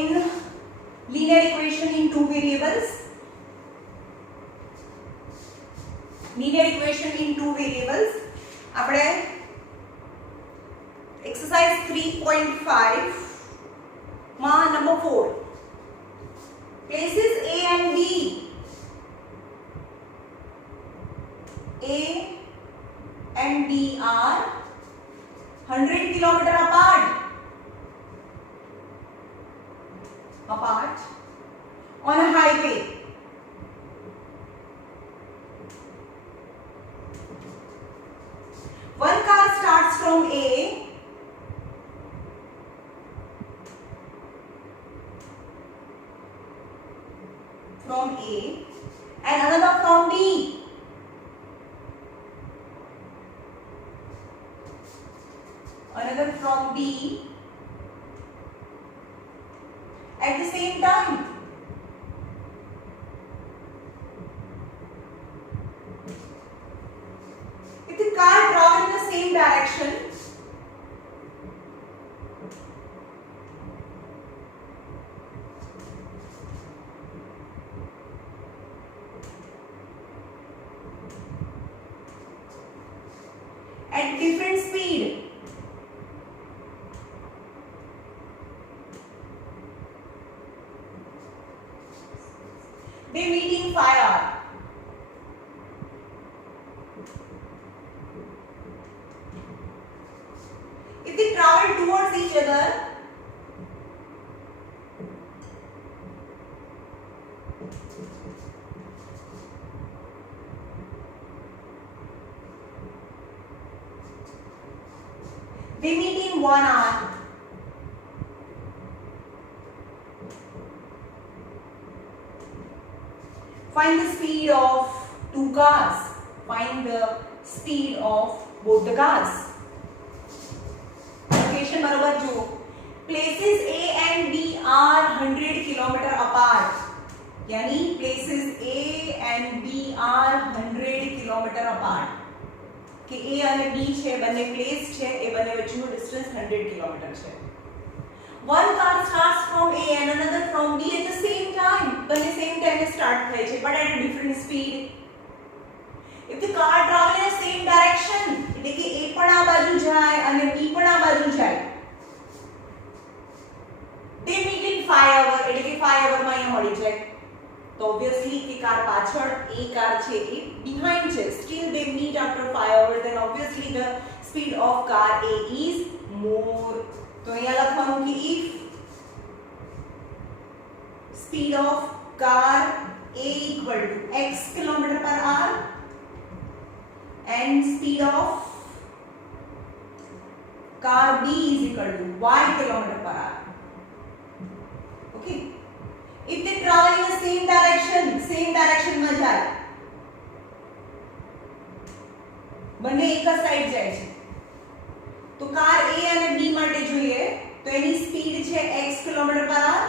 in linear equation in two variables. Linear equation in two variables. આપણે exercise 3.5 માં number 4 places A and B. A and B are 100 kilometer apart on a highway. One car starts from A and another from B. Another from B at the same time. If the car travels in the same direction, at different speed, they meet in 5 hours. If they travel towards each other, they meet in 1 hour. Find the speed of two cars. Find the speed of both the cars. Location बराबर जो places A and B are 100 kilometer apart. यानी places A and B are 100 kilometer apart. कि A અને B છે બંને place છે એ બંને વચ્ચેનું distance 100 kilometer છે. One car starts from A and another from B at the same time. બંને same time start થાય છે but at a different speed. If the car travel in the same direction, એટલે કે A પણ આ બાજુ જાય અને B પણ આ બાજુ જાય, they meet in 5 hours, એટલે કે 5 hours માં અહીંયા મળી જાય. તો obviously કે કાર પાછળ A car છે એ behind છે, still they meet after 5 hours, then obviously the speed of car A is more. તો અહીંયા લખવાનું કે if speed of car A equal to x kilometer per hour and speed of car B is equal to y kilometer per hour. Okay. If they travel in the same direction માં જાય, બંને એક જ સાઈડ જાય છે, તો car A અને B માટે જોઈએ તો એની સ્પીડ છે x kilometre per R,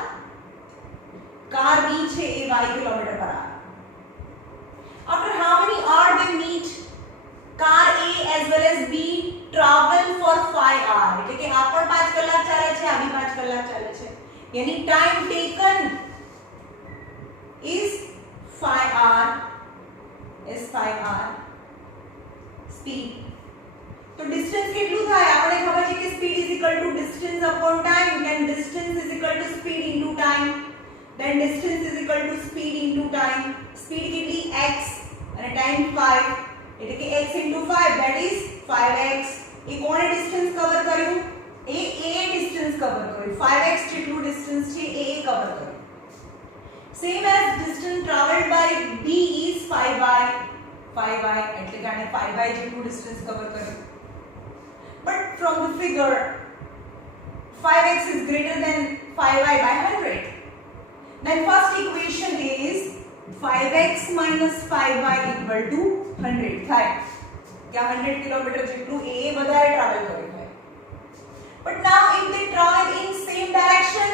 car B છે એ y kilometre per R. After how many hours they meet? car A as well as B travel for 5 hours. એટલે કે આ પણ 5 કલાક ચાલે છે, આ બી 5 કલાક ચાલે છે. यानी time taken is 5 hour. Speed. तो distance કેટલું થાય? આપણે ખબર છે કે speed is equal to distance upon time. Then distance is equal to speed into time. Then distance is equal to speed into time. Speed કેટલી? x અને time 5. એટલે કે x into 5 that is 5x. એ કોણે distance કવર કર્યું? A distance cover કર્યું. 5x જેટલું distance છે એ કવર કર્યું. Same as distance traveled by B is 5y. એટલે કે આને 5y જેટલું distance કવર કર્યું. But from the figure 5x is greater than 5y by 100. Then first equation is 5x minus 5y equal to 100 થાય. કે 100 કિલોમીટર જેટલું એ વધારે ટ્રાવેલ કર્યું હોય. But now if they travel in same direction,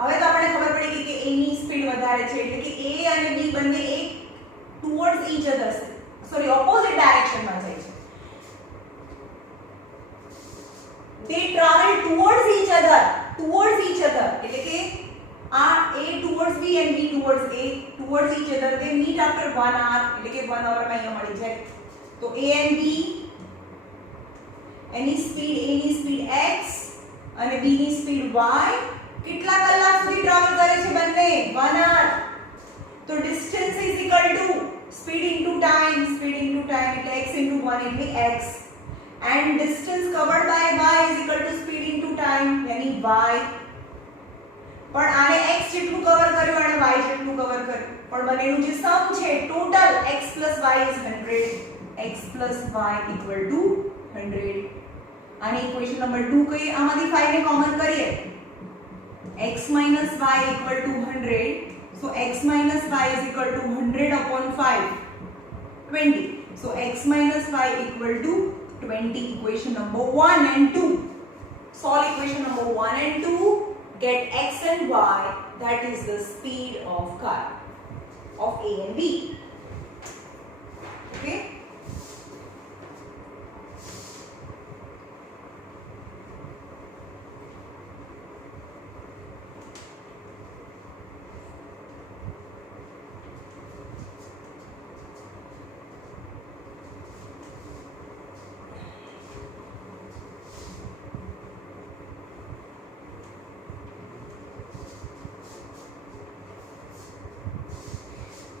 હવે તો આપણે ખબર પડી ગઈ કે a ની સ્પીડ વધારે છે એટલે કે a અને b બંને એક towards each other છે, sorry opposite direction માં જાય છે. They travel towards each other towards each other એટલે કે આ A towards B and B towards A towards each other they meet after 1 hour એટલે કે 1 hour માં અહીંયા મળી જાય તો A and B any speed A ની સ્પીડ x અને B ની સ્પીડ y કેટલા કલાક સુધી ટ્રાવેલ કરે છે બંને 1 hour તો distance is equal to speed into time એટલે x into 1 એટલે x and distance covered by y is equal to speed into time यानी y પણ આને x જેટલું કવર કર્યું અને y જેટલું કવર કર્યું પણ બંનેનું જે સમ છે total x y is 100 x y equal to 100 આને ઇક્વેશન નંબર 2 કહીએ આમાંથી 5 ને કોમન કરીએ x y equal to 100 so x y is equal to 100 upon 5 20 so x y equal to 20 equation number 1 and 2 solve equation number 1 and 2 get x and y that is the speed of car of A and B okay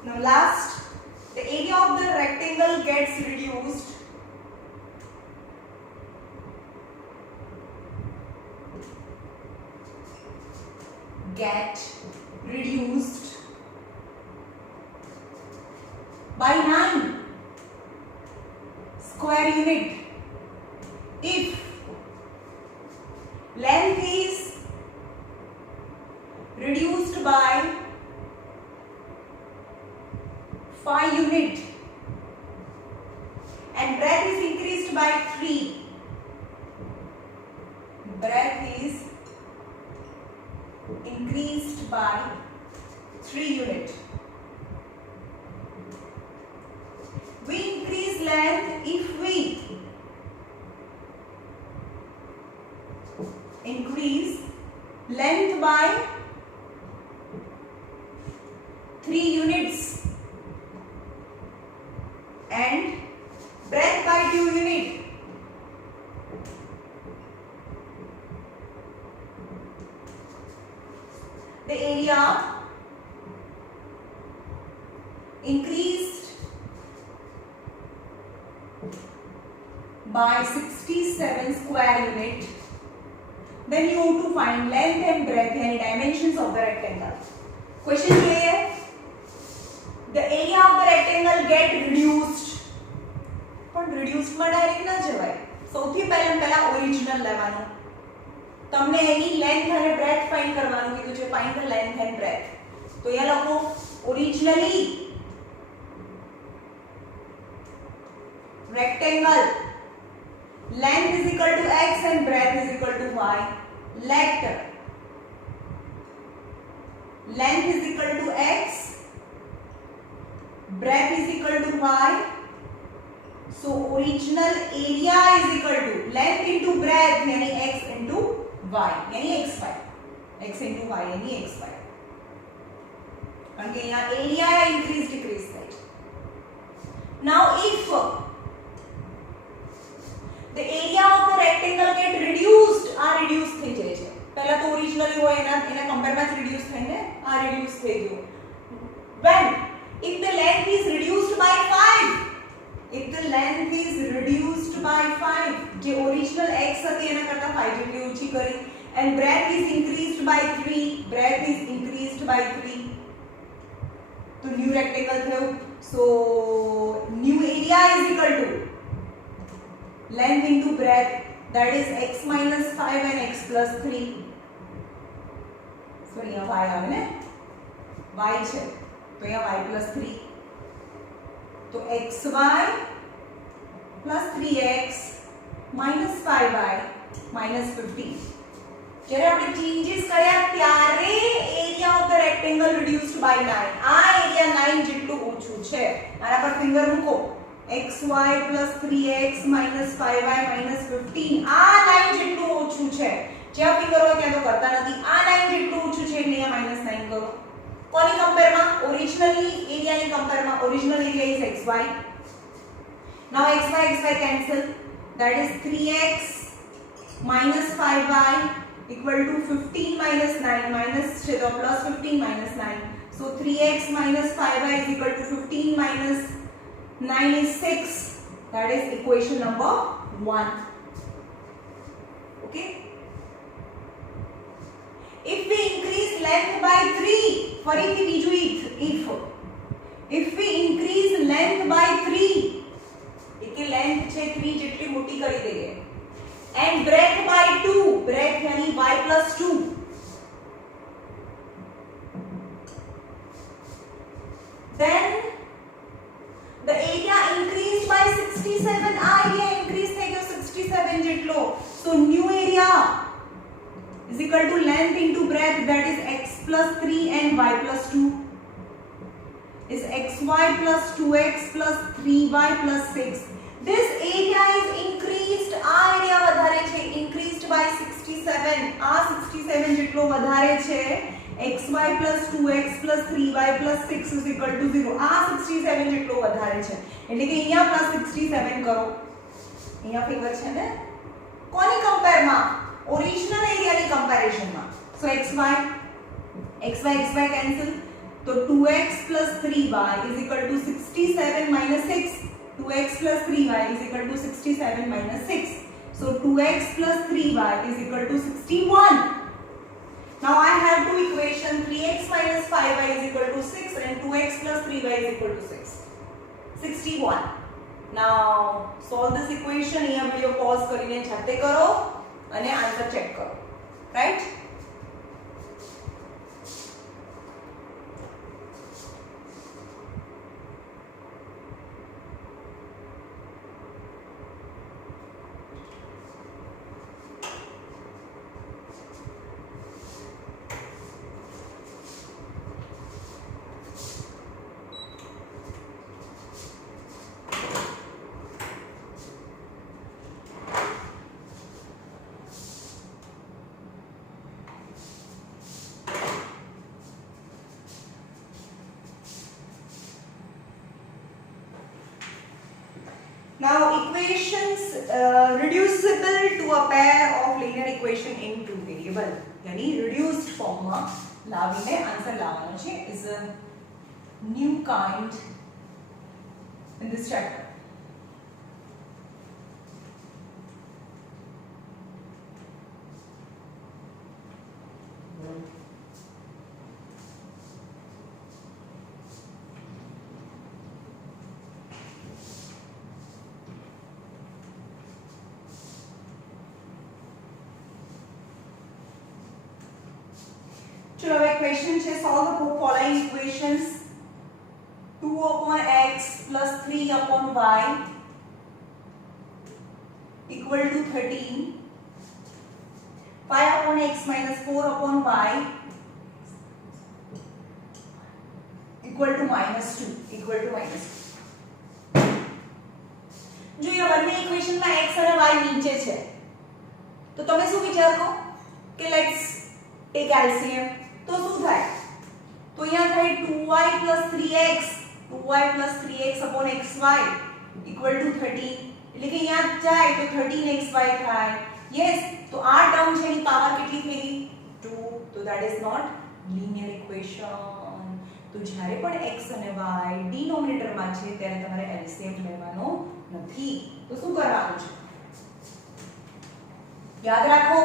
Now last, the area of the rectangle gets reduced by 9 square unit if length is reduced by 5 unit and breadth is increased by 3 breadth is increased by 3 unit we increase length if we increase length by 3 units and breadth by 2 unit the area increased by 67 square unit then you have to find length and breadth and dimensions of the rectangle question clear the area of the rectangle get reduced પણ reduced માં direct ન જવાય સૌથી પહેલા original લેવાનું તમને એની length અને બ્રેથ ફાઇન્ડ કરવાનું કીધું છે find the length and breadth તો અહીંયા લખો originally rectangle length is equal to x and breadth is equal to y let length is equal to x breadth is equal to y so original area is equal to length into breadth यानी x into y यानी xy x into y यानी xy कारण के यहाँ area increase decrease થાય now if the area of the rectangle get reduced reduce થઈ જાય છે પહેલા તો ઓરિજિનલી હોય એના કંપેર માં reduce થઈને reduce થઈ ગયું when if the length is reduced by 5 if the length is reduced by 5 જે original x હતી એના કરતા 5 જેટલી ઊંચી કરી and breadth is increased by 3 breadth is increased by 3 તો new rectangle થયું so new area is equal to length into breadth that is x minus 5 and x plus 3 so यहाँ y આવે ને y છે तो यहाँ y plus 3 तो xy plus 3x minus 5y minus 15 જ્યારે આપણે ચેન્જીસ કર્યા ત્યારે area of the rectangle reduced by 9 આ એરિયા 9 જેટલું ઓછું છે આના પર ફિંગર મૂકો xy plus 3x minus 5y minus 15 આ 9 જેટલું ઓછું છે જ્યાં ફિગર હોય ત્યાં તો કરતા નથી. આ 9 જેટલું ઓછું છે એટલે અહીંયા -9 કરો. કોની કમ્પેરમાં? ઓરિજિનલી એરિયાની કમ્પેરમાં. Original area is xy. Now xy cancel. That is 3x minus 5y equal to 15 minus 9. Minus છે તો plus 15 minus 9. So 3x minus 5y is equal to 15 minus 9 is 6. That is equation number 1. Okay. If we increase length by 3, ફરીથી બીજું if we increase length by 3, કે લેન્થ છે 3 જેટલી મોટી કરી દઈએ, and breadth by 2, breadth यानी y plus 2, then the area increased by 67. આ area increase થઈ ગયો 67 જેટલો. So new area is equal to length into breadth, that is x plus 3 and y plus 2 is xy plus 2x plus 3y plus 6. This area is increased. આ area વધારે છે, increased by 67. આ 67 જેટલો વધારે છે. xy plus 2x plus 3y plus 6 is equal to 0. આ 67 જેટલો વધારે છે એટલે કે અહીંયા plus 67 કરો. અહીંયા ફિગર છે ને કોની કમ્પેરમાં? ઓરિજિનલ એરિયાની કમ્પેરિઝનમાં. સો xy કેન્સલ. तो 2x plus 3y is equal to 67 minus 6. 2x plus 3y is equal to 67 minus 6. So 2x plus 3y is equal to 61. Now I have two equations. 3x minus 5y is equal to 6 and 2x plus 3y is equal to 6. 61. Now solve this equation. અહીંયા video pause કરીને જાતે કરો અને answer check કરો. Right? Now equations reducible to a pair of linear equation in two variable, यानी reduced form માં લાવીને આન્સર લાવવાનો છે is a new kind in this chapter. चलो अब इक्वेशन છે solve the following equations. 2 upon x plus 3 upon y equal to 13. 5 upon x minus 4 upon y equal to minus 2. જો આ બંને ઇક્વેશનમાં x અને y નીચે છે તો તમે શું વિચારો કે લેટ્સ ટેક એલસીએમ. तो શું થાય? તો અહીંયા થાય 2y plus 3x upon xy equal to 13. એટલે કે અહીંયા જાય તો 13xy થાય. યસ, તો આ ટર્મ છે એની પાવર કેટલી થઈ ગઈ? 2. તો that is not linear equation. તો જ્યારે પણ x અને y ડિનોમિનેટરમાં છે ત્યારે તમારે એલસીએમ લેવાનો નથી. તો શું કરવાનું છે? યાદ રાખો,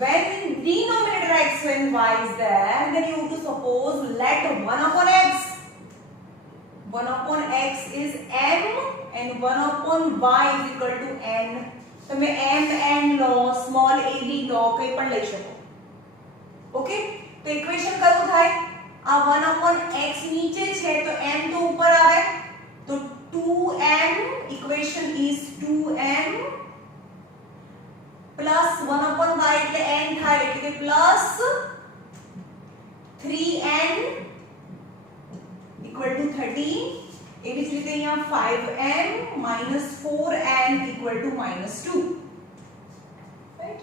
when denominator x and y is there, then you have to suppose let 1 upon x is m and 1 upon y is equal to n. તમે m n law, small a b લો, કંઈ પણ લઈ શકો. ઓકે, તો ઇક્વેશન કયું થાય? આ 1 upon x નીચે છે તો m તો ઉપર આવે, તો 2m, equation is 2m plus 1 upon y એટલે n થાય એટલે કે plus 3n equal to 13. એવી જ રીતે અહીંયા 5m minus 4n equal to minus 2. Right?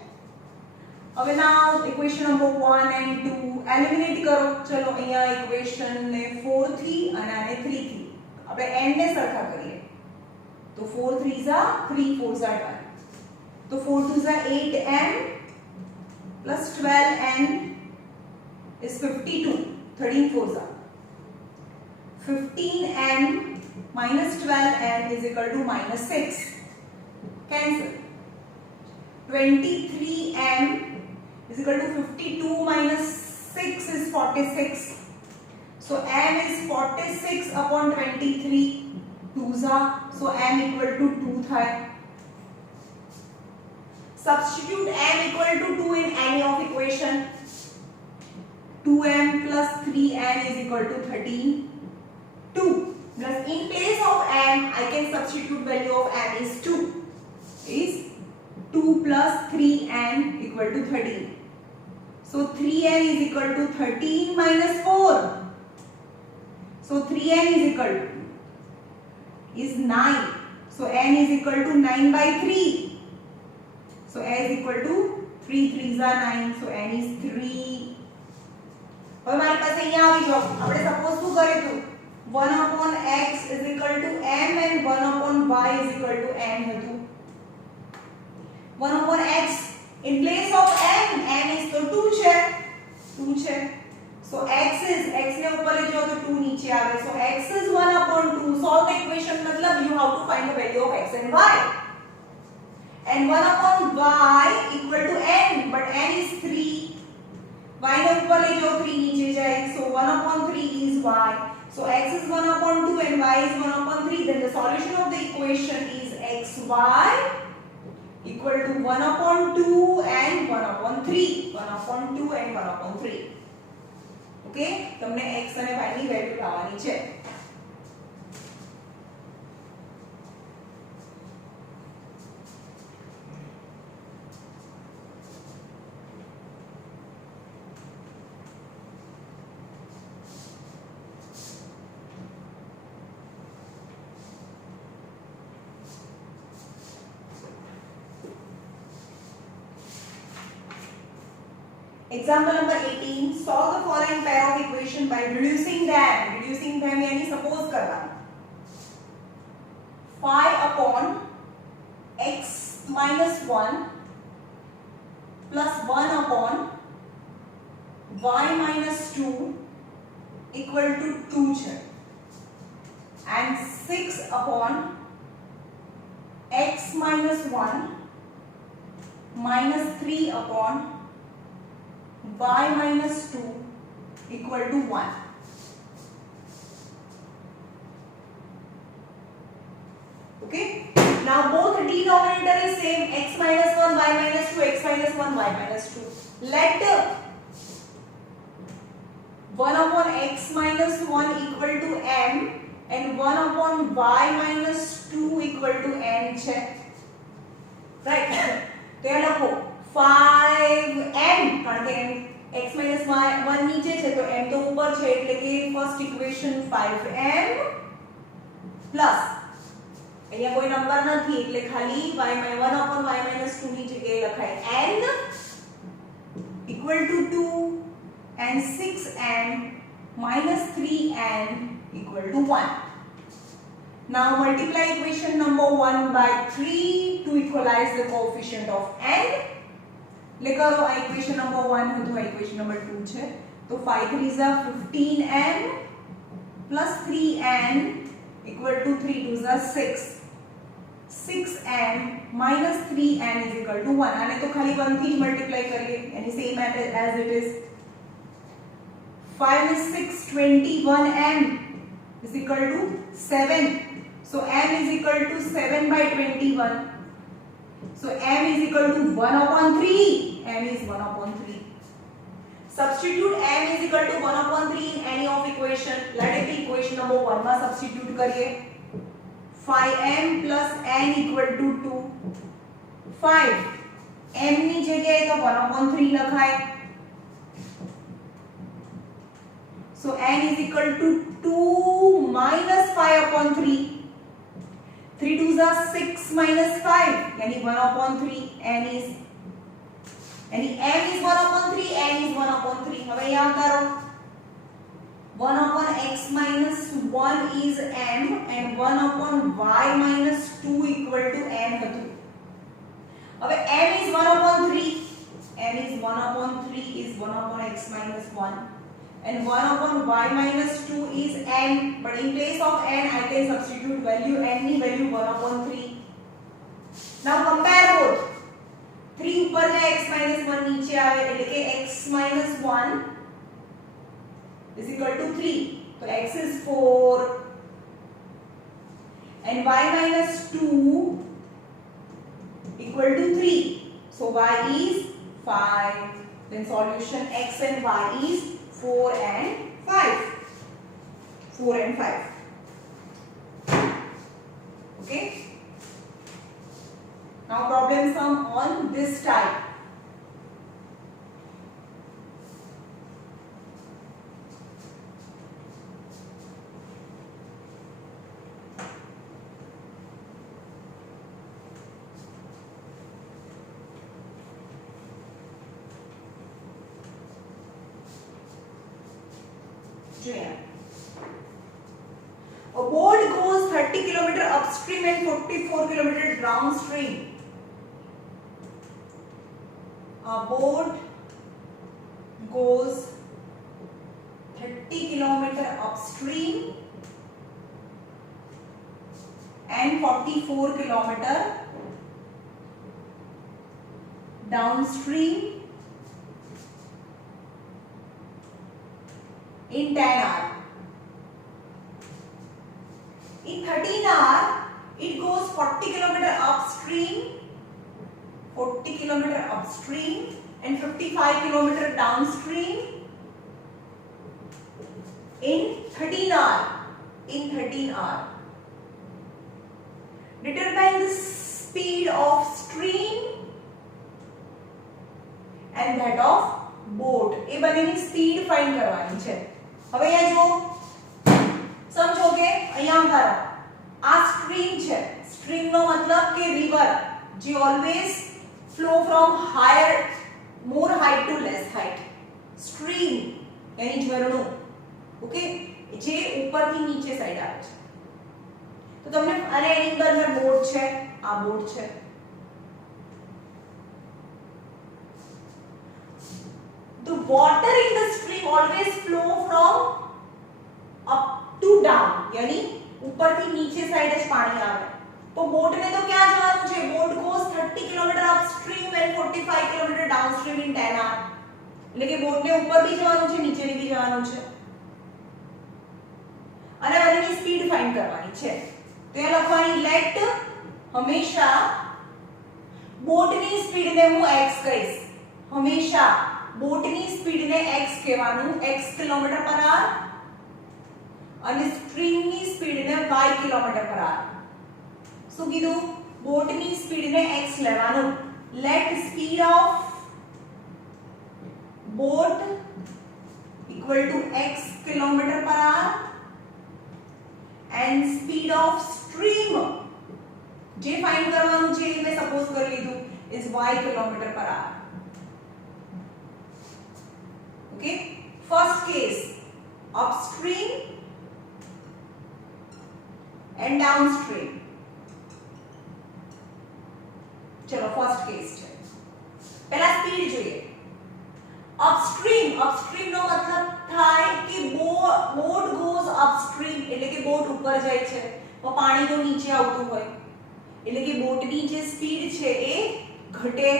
હવે નાउ ઇક્વેશન નંબર 1 and 2 એલિમિનેટ કરો. ચલો અહીંયા ઇક્વેશન ને 4 થી અને આને 3 થી આપણે n ને સરખા કરીએ. તો 4 3s are 3 4s are 12. તો 4 2s are 8n plus 12n is 52. 13 4s are 15n minus 12n is equal to minus 6. Cancel. 23m is equal to 52 minus 6 is 46. So m is 46 upon 23. 2s are, so m equal to 2 thai. Substitute m equal to 2 in any of equation. 2m plus 3n is equal to 13. 2 plus in place of m I can substitute value of m is 2. Is 2 plus 3n equal to 13. So 3n is equal to 13 minus 4. So 3n is equal to is 9. So n is equal to 9 by 3. So n is equal to 3 3s are 9. So n is 3. હવે મારી પાસે અહીંયા આવી જાઓ. આપણે સપોઝ શું કર્યું હતું 1 upon x is equal to m and 1 upon y is equal to n હતું. 1 upon x in place of n is તો 2 છે. 2 છે. So x ને ઉપર લઈ જાઓ તો 2 નીચે આવે. So x is 1 upon 2. Solve the equation मतलब you have to find the value of x and y. And 1 upon y equal to n, but n is 3. y ને ઉપર લઈ જાઓ 3 નીચે જાય. So 1 upon 3 is y. So x is 1 upon 2 and y is 1 upon 3. Then the solution of the equation is xy equal to 1 upon 2 and 1 upon 3. 1 upon 2 and 1 upon 3. ઓકે, તમને x અને y ની વેલ્યુ લાવવાની છે. Example number 18. Solve the following pair of equation by reducing them. Reducing them यानी suppose करना. 5 upon x minus 1 plus 1 upon y minus 2 equal to 2 છે. And 6 upon x minus 1 minus 3 upon y minus 2 equal to 1. Okay. Now both denominator is same. X minus 1, y minus 2, x minus 1, y minus 2. Let 1 upon x minus 1 equal to m and 1 upon y minus 2 equal to n છે. Right. તો એ લખો 5m કારણ કે x minus 1 નીચે છે તો m તો ઉપર છે એટલે કે ફર્સ્ટ ઇક્વેશન 5m પ્લસ અહીંયા કોઈ નંબર નથી એટલે ખાલી y 1 upon y minus 2 ની જગ્યાએ લખાય n equal to 2 and 6n minus 3n equal to 1. Now multiply equation number 1 by 3 to equalize the coefficient of n. लेकर आ इक्वेशन नंबर 1 હતું આ इक्वेशन नंबर 2 છે તો 5 3s are 15n plus 3n equal to 3 2s are 6. 6n minus 3n is equal to 1. આને તો ખાલી 1 થી મલ્ટીપ્લાય કરીએ એની સેમ as it is. 5 is 6 21m is equal to 7. So m is equal to 7 by 21. So m is equal to 1 upon 3. m is 1 upon 3. Substitute m is equal to 1 upon 3 in any of equation. Let it be equation number 1 માં substitute કરીએ. 5m plus n equal to 2. 5 m ની જગ્યાએ તો 1 upon 3 લખાય. So n is equal to 2 minus 5 upon 3. 3 2s are 6 minus 5 यानी 1 upon 3. n is यानी m is 1/3, n is 1/3. હવે અહીંયા ઉતારો 1/x minus 1 is m and 1/y minus 2 equal to n હતું. હવે m is 1/3, m is 1/3 is 1/x minus 1 and 1/y minus 2 is n, but in place of n I can substitute value n ની value 1/3. now compare both. 3 ઉપર જાય x minus 1 નીચે આવે એટલે કે x minus 1 is equal to 3. So x is 4 and y minus 2 equal to 3. So y is 5. Then solution x and y is 4 and 5. 4 and 5. Okay. Now problem sum on this type. A boat goes 30 km upstream and 44 km downstream. A boat goes 30 km upstream and 44 km downstream in 10 hours. In 13 hours, it goes 40 km upstream, 40 km upstream and 55 km downstream in 13 hours. In 13 hours. Determine the speed of stream and that of boat. એ બંનેની speed find કરવાની છે. હવે અહીંયા જો સમજો કે અહીંયા ધારો આ સ્ટ્રીમ છે. સ્ટ્રીમ નો મતલબ કે રિવર જે always flow from higher more height to less height. Stream यानी ઝરણું. ઓકે, જે ઉપરથી નીચે સાઈડ આવે છે. તો તમને અને એની અંદર બોટ છે, આ બોટ છે. The water in the stream always flow from up to down, यानी ऊपर થી નીચે સાઈડ જ પાણી આવે. તો બોટ ને તો ક્યાં જવાનું છે? Boat goes 30 km upstream and 45 km downstream in 10 hours. એટલે કે બોટ ને ઉપર બી જવાનું છે, નીચે બી જવાનું છે. અને આની સ્પીડ ફાઇન્ડ કરવાની છે. તો એ લખવાની લેટ હંમેશા બોટની સ્પીડ ને હું x કહીશ. હંમેશા બોટની સ્પીડ ને x કહેવાનું, x કિલોમીટર પર આર, અને સ્ટ્રીમની સ્પીડ ને y કિલોમીટર પર આર. શું કીધું? બોટની સ્પીડ ને x લેવાનું. Let speed of boat equal to x kilometre per hour and speed of stream જે ફાઇન્ડ કરવાનું છે એ મેં સપોઝ કરી લીધું is y kilometre per hour. Okay, first case upstream and downstream. चलो फर्स्ट केस છે. પહેલા સ્પીડ જોઈએ. upstream નો મતલબ થાય કે બોટ goes upstream એટલે કે બોટ ઉપર જાય છે તો પાણી તો નીચે આવતું હોય એટલે કે બોટની જે સ્પીડ છે એ ઘટે,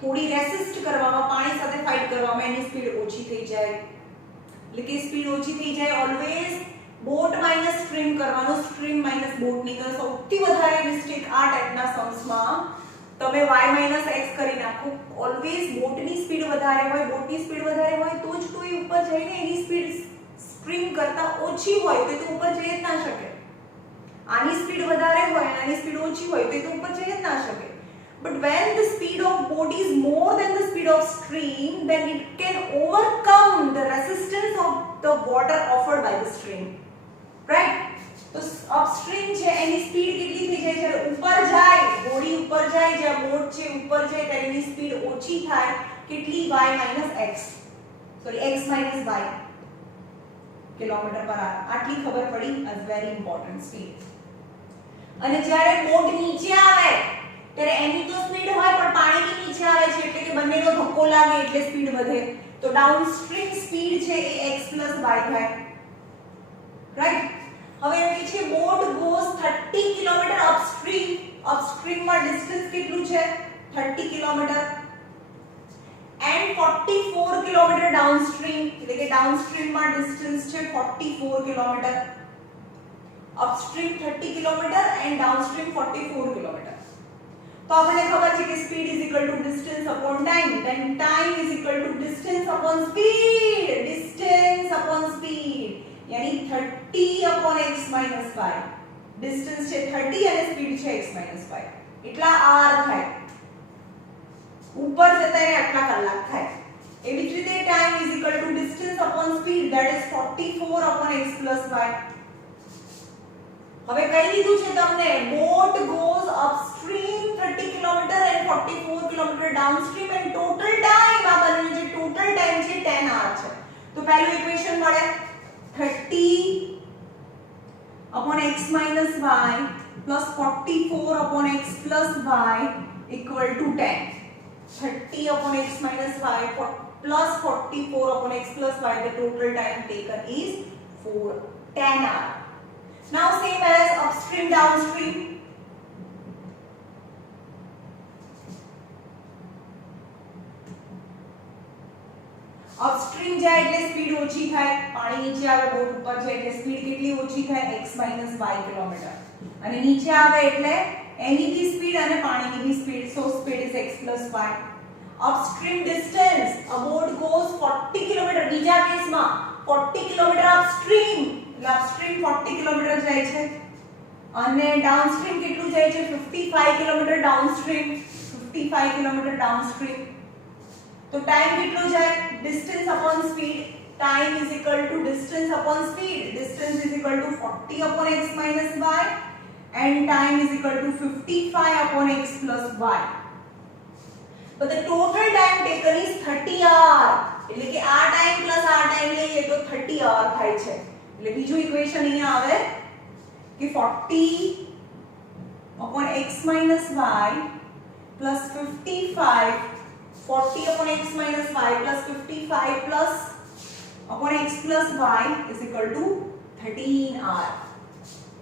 થોડી રેસિસ્ટ કરવામાં, પાણી સાથે ફાઇટ કરવામાં એની સ્પીડ ઓછી થઈ જાય. એટલે કે સ્પીડ ઓછી થઈ જાય. ઓલવેઝ બોટ માઈનસ સ્ટ્રીમ કરવાનો, સ્ટ્રીમ માઈનસ બોટ ની. તો સૌથી વધારે મિસ્ટેક આ ટાઈપના સમ્સમાં તમે y માઈનસ x કરી નાખો. ઓલવેઝ બોટની સ્પીડ વધારે હોય, બોટની સ્પીડ વધારે હોય તો જ કોઈ ઉપર જઈને એની સ્પીડ સ્ટ્રીમ કરતા ઓછી હોય તો ઉપર જઈ જ ના શકે. આની સ્પીડ વધારે હોય અને આની સ્પીડ ઓછી હોય તો ઉપર જઈ જ ના શકે. But when the speed of boat is more than the speed of stream, then it can overcome the resistance of the water offered by the stream. Right? तो upstream છે એની સ્પીડ કેટલી થઈ જાય છે? ઉપર જાય, હોડી ઉપર જાય, જે બોટ છે ઉપર જાય તેની સ્પીડ ઓછી થાય. કેટલી y minus x sorry x minus y kilometre per R આટલી ખબર પડી as very important speed અને જ્યારે બોટ નીચે આવે ત્યારે એની તો સ્પીડ હોય પણ પાણીની નીચે આવે છે એટલે કે બંનેનો ધક્કો લાગે એટલે સ્પીડ વધે તો ડાઉનસ્ટ્રીમ સ્પીડ છે એ x y થાય રાઈટ હવે એમ કે છે બોટ ગોઝ 30 કિલોમીટર અપસ્ટ્રીમ માં ડિસ્ટન્સ કેટલું છે 30 કિલોમીટર and 44 કિલોમીટર ડાઉનસ્ટ્રીમ એટલે કે ડાઉનસ્ટ્રીમ માં ડિસ્ટન્સ છે 44 kilometre upstream 30 kilometre and downstream 44 કિલોમીટર તો આપણને ખબર છે કે speed is equal to distance upon time then time is equal to distance upon speed यानी 30 upon x minus y distance છે 30 અને speed છે x minus y એટલા r થાય ઉપર જતા એને આટલા કલાક થાય એવી જ રીતે time is equal to distance upon speed that is 44 upon x plus y હવે કહી દીધું છે તમને boat goes upstream 30 kilometre and 44 kilometre downstream and total time આ બંને જે ટોટલ ટાઈમ છે 10 hour છે તો પહેલું ઇક્વેશન મળે 30 upon x minus y plus 44 upon x plus y equal to 10 30 upon x minus y plus 44 upon x plus y the total time taken is 10 hour now same as upstream downstream upstream જાય એટલે સ્પીડ ઓછી થાય પાણી નીચે આવે બોટ ઉપર છે એટલે સ્પીડ કેટલી ઓછી થાય x y કિલોમીટર અને નીચે આવે એટલે એની બી સ્પીડ અને પાણીની બી speed so speed is x plus y upstream distance a boat goes 40 kilometre બીજા કેસમાં 40 કિલોમીટર upstream એટલે upstream 40 કિલોમીટર જાય છે અને downstream કેટલું જાય છે 55 કિલોમીટર downstream 55 કિલોમીટર downstream तो टाइम कितना जाए distance upon speed time is equal to distance upon speed distance is equal to 40 upon x minus y and time is equal to 55 upon x plus y but the total time taken is 30 hour એટલે કે આ time plus આ ટાઈમ લઈએ તો 30 hour થાય છે એટલે બીજું ઇક્વેશન અહીંયા આવે કે 40 upon x minus y plus 55 40 upon x minus y plus 55 plus upon x plus y is equal to 13 hour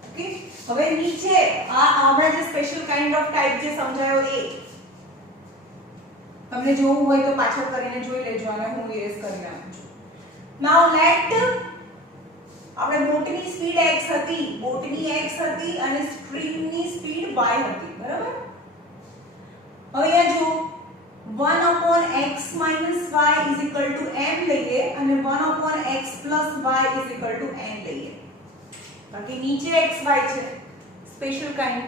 okay હવે નીચે આ આપણે જે સ્પેશિયલ કાઇન્ડ ઓફ ટાઇપ જે સમજાયો એ તમને જોવું હોય તો પાછળ કરીને જોઈ લેજો અને હું ઇરેઝ કરી નાખું છું નાઉ લેટ આપણે બોટની સ્પીડ x હતી બોટની x હતી અને સ્ટ્રીમની સ્પીડ y હતી બરાબર હવે આ જો 1 upon x minus y is equal to m લઈએ અને 1 upon x plus y is equal to n લઈએ બાકી નીચે xy છે સ્પેશિયલ કાઇન્ડ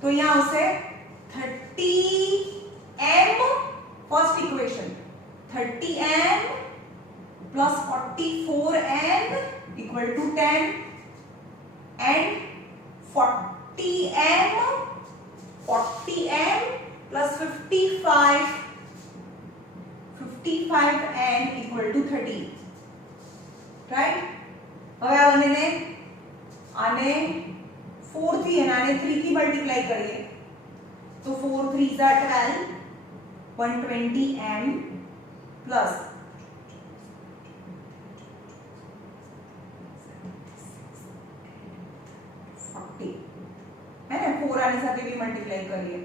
તો અહીંયા આવશે 30m first equation 30m plus 44n equal to 10 and 40m plus 55n equal to 30 right હવે આ બંનેને આને 4 થી અને આને 3 થી મલ્ટીપ્લાય કરીએ તો 4 3s are 12 120m plus 40 है ना 4 આની સાથે भी મલ્ટીપ્લાય કરીએ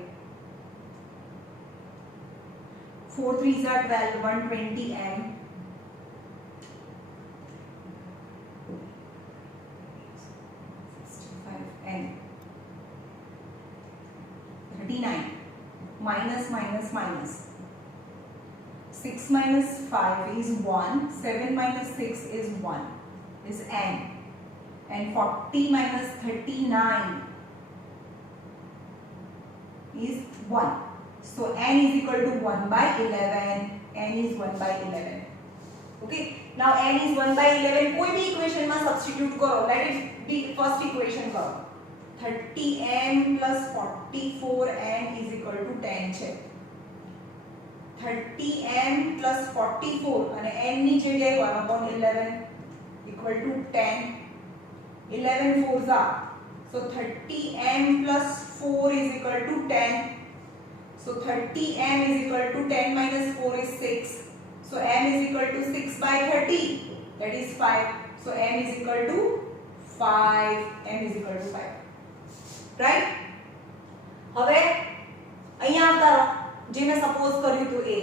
4 3s are 12 120m n 39 minus minus minus 6 minus 5 is 1 7 minus 6 is 1 is n and 40 minus 39 is 1 so n is equal to 1 by 11 n is 1 by 11 okay now n is 1 by 11 कोई भी इक्वेशन में सब्स्टिट्यूट करो let it be first equation करो 30m plus 44n is equal to 10 છે 30m plus 44 અને n ની જગ્યાએ 1/11 equal to 10. 11 fours are, so 30m plus 4 is equal to 10. So 30m is equal to 10 minus 4 is 6. So m is equal to 6 by 30, that is 5. So m is equal to 5. m is equal to 5. Right? હવે અહીંયા આવતા રહો, જે મેં સપોઝ કર્યું હતું એ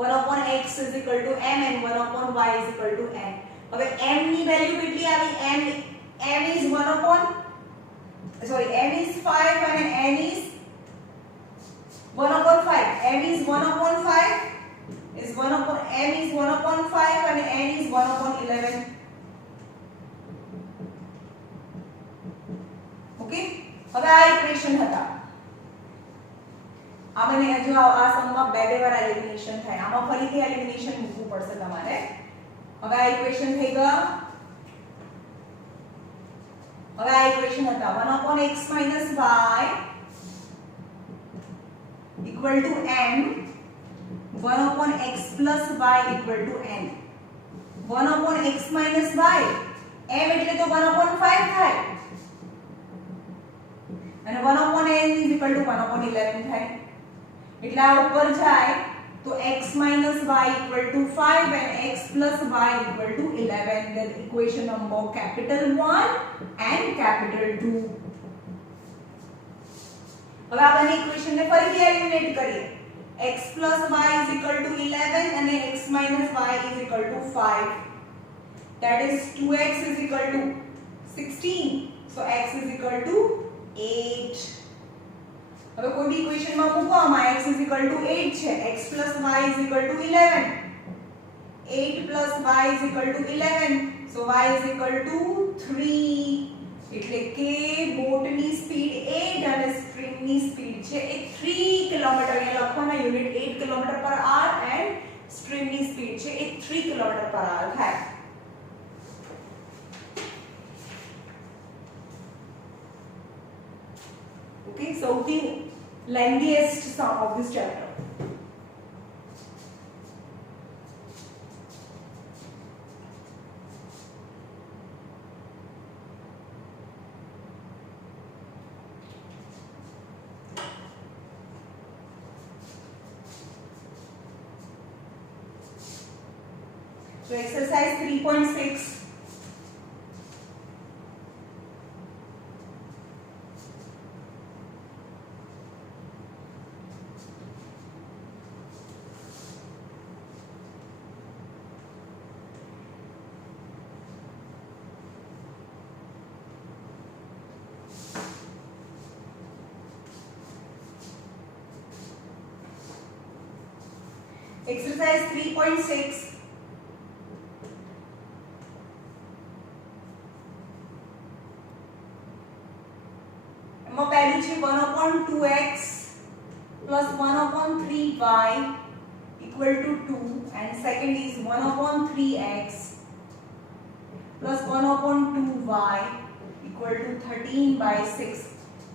1/x is equal to m and 1/y is equal to n. હવે m ની વેલ્યુ કેટલી આવી? m is 5 અને n is 1/5. m is 1/5 is 1/m is 1/5 and n is 1/11. ઓકે, હવે આ ઇક્વેશન હતા. આમને હજુ આ સમમાં બે વાર એલિમિનેશન થાય. આમાં ફરીથી એલિમિનેશન મૂકવું પડશે તમારે. હવે આ ઇક્વેશન થઈ ગયો. હવે આ ઇક્વેશન હતા 1/x - y equal to m, 1/x plus y equal to n. 1/x minus y, m એટલે તો 1/5 થાય અને 1/n is equal to 1/11 થાય. એટલે આ ઉપર જાય તો x minus y equal to 5 and x plus y equal to 11. Then equation number capital 1 and capital 2. હવે આ બંને ઇક્વેશન ને ફરીથી એલિમિનેટ કરીએ. x plus y is equal to 11 and x minus y is equal to 5. That is 2x is equal to 16. So x is equal to 8. હવે કોઈ બી ઇક્વેશન માં મૂકો, આમાં x is equal to 8 છે, x plus y is equal to 11. 8 plus y is equal to 11. So y is equal to 3. એટલે કે બોટની સ્પીડ 8 અને સ્ટ્રીમની સ્પીડ છે એ 3 કિલોમીટર. અહીંયા લખવાના unit 8 kilometre per hour and સ્ટ્રીમની સ્પીડ છે એ 3 કિલોમીટર પર આર થાય. ઓકે, સૌથી lengthiest sum of this chapter. So exercise 3.6. Exercise 3.6. એમાં પહેલું છે 1/2x plus 1/3y equal to 2 and second is 1/3x plus 1/2y equal to 13/6.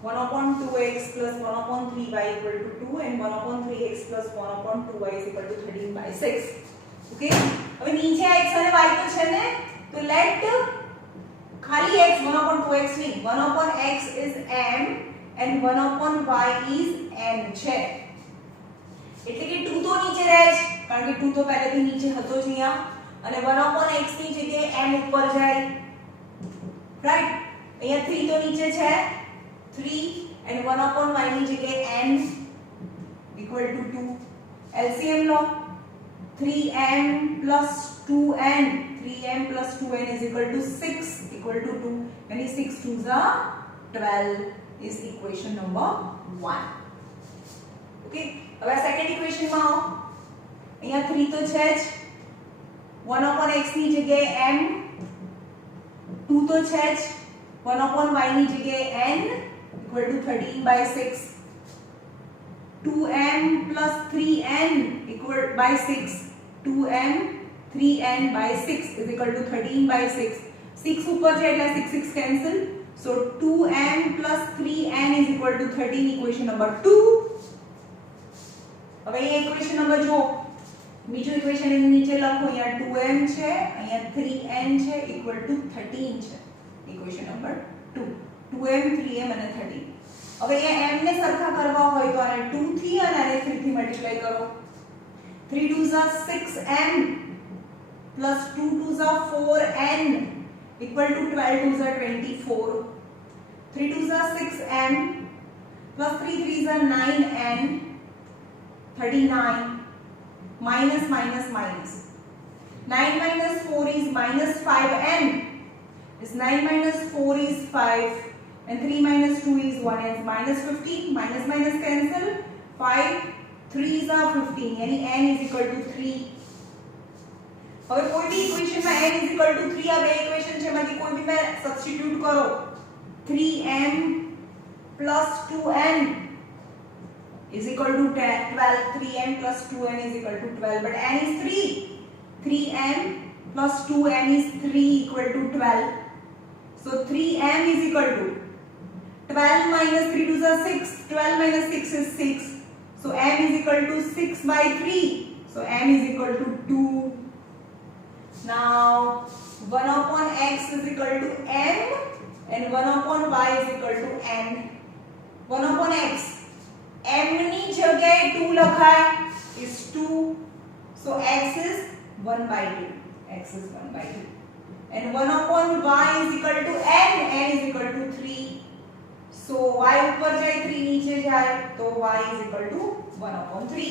1/2x plus 1/3y equal to 2 and 1/3x plus 1/2y is equal to 13/6. Okay, હવે નીચે x અને y તો છે ને, તો લેટ ખાલી x 1/2x નહીં, 1/x is m and 1/y is n છે. એટલે કે 2 તો નીચે રહે છે કારણ કે 2 તો પહેલેથી નીચે હતો જ અહીંયા અને 1/x ની જગ્યાએ m ઉપર જાય. રાઈટ, અહીંયા 3 તો નીચે છે 3 and 1/y ની જગ્યાએ n equal to 2. LCM law, 3m plus 2n, 3m plus 2n is equal to 6 equal to 2. When 6 2s are 12 is equation number 1. Okay, હવે આ સેકન્ડ ઇક્વેશન માં આવો. અહીંયા 3 તો છે જ, 1/x ની જગ્યાએ m, 2 તો છે જ, 1/y ની જગ્યાએ n equal to 13/6. 2m plus 3n equal by 6. 2m 3n by 6 is equal to 13/6. 6 ऊपर છે એટલે 6 6 cancel. So 2m plus 3n is equal to 13, equation number 2. હવે અહીંયા ઇક્વેશન નંબર જો બીજું ઇક્વેશન એની નીચે લખો અહીંયા 2m છે અહીંયા 3n છે ઇક્વલ ટુ 13 છે ઇક્વેશન નંબર 2 2m 3m અને 13 હવે અહીંયા m ને સરખા કરવા હોય તો આને 2 થી અને આને 3 થી મલ્ટીપ્લાય કરો 3 2s are 6m plus 2 2s are 4n equal to 12 2s are 24 3 2s are 6m plus 3 3s are 9n 39 minus minus minus 9 minus 4 is minus 5n is 9 minus 4 is 5 and 3 minus 2 is 1 is minus 15 minus minus cancel 5 3s are 15 यानी n is equal to 3 હવે કોઈ भी इक्वेशन में n is equal to 3 આ બે इक्वेशन છે એમાંથી કોઈ भी मैं सब्स्टिट्यूट करो 3m plus 2n is equal to 12 3m plus 2n is equal to 12 but n is 3 3m plus 2n is 3 equal to 12 so 3m is equal to 12 minus 3 2 is 6 12 minus 6 is 6 so m is equal to 6 by 3 so m is equal to 2 now 1 upon x is equal to m and 1 upon y is equal to n 1 upon x m ની જગ્યાએ 2 લખાય is 2 so x is 1 by 2 x is 1 by 2 and 1 upon y is equal to n is equal to 3 so y ઉપર જાય 3 નીચે જાય તો y is equal to 1 upon 3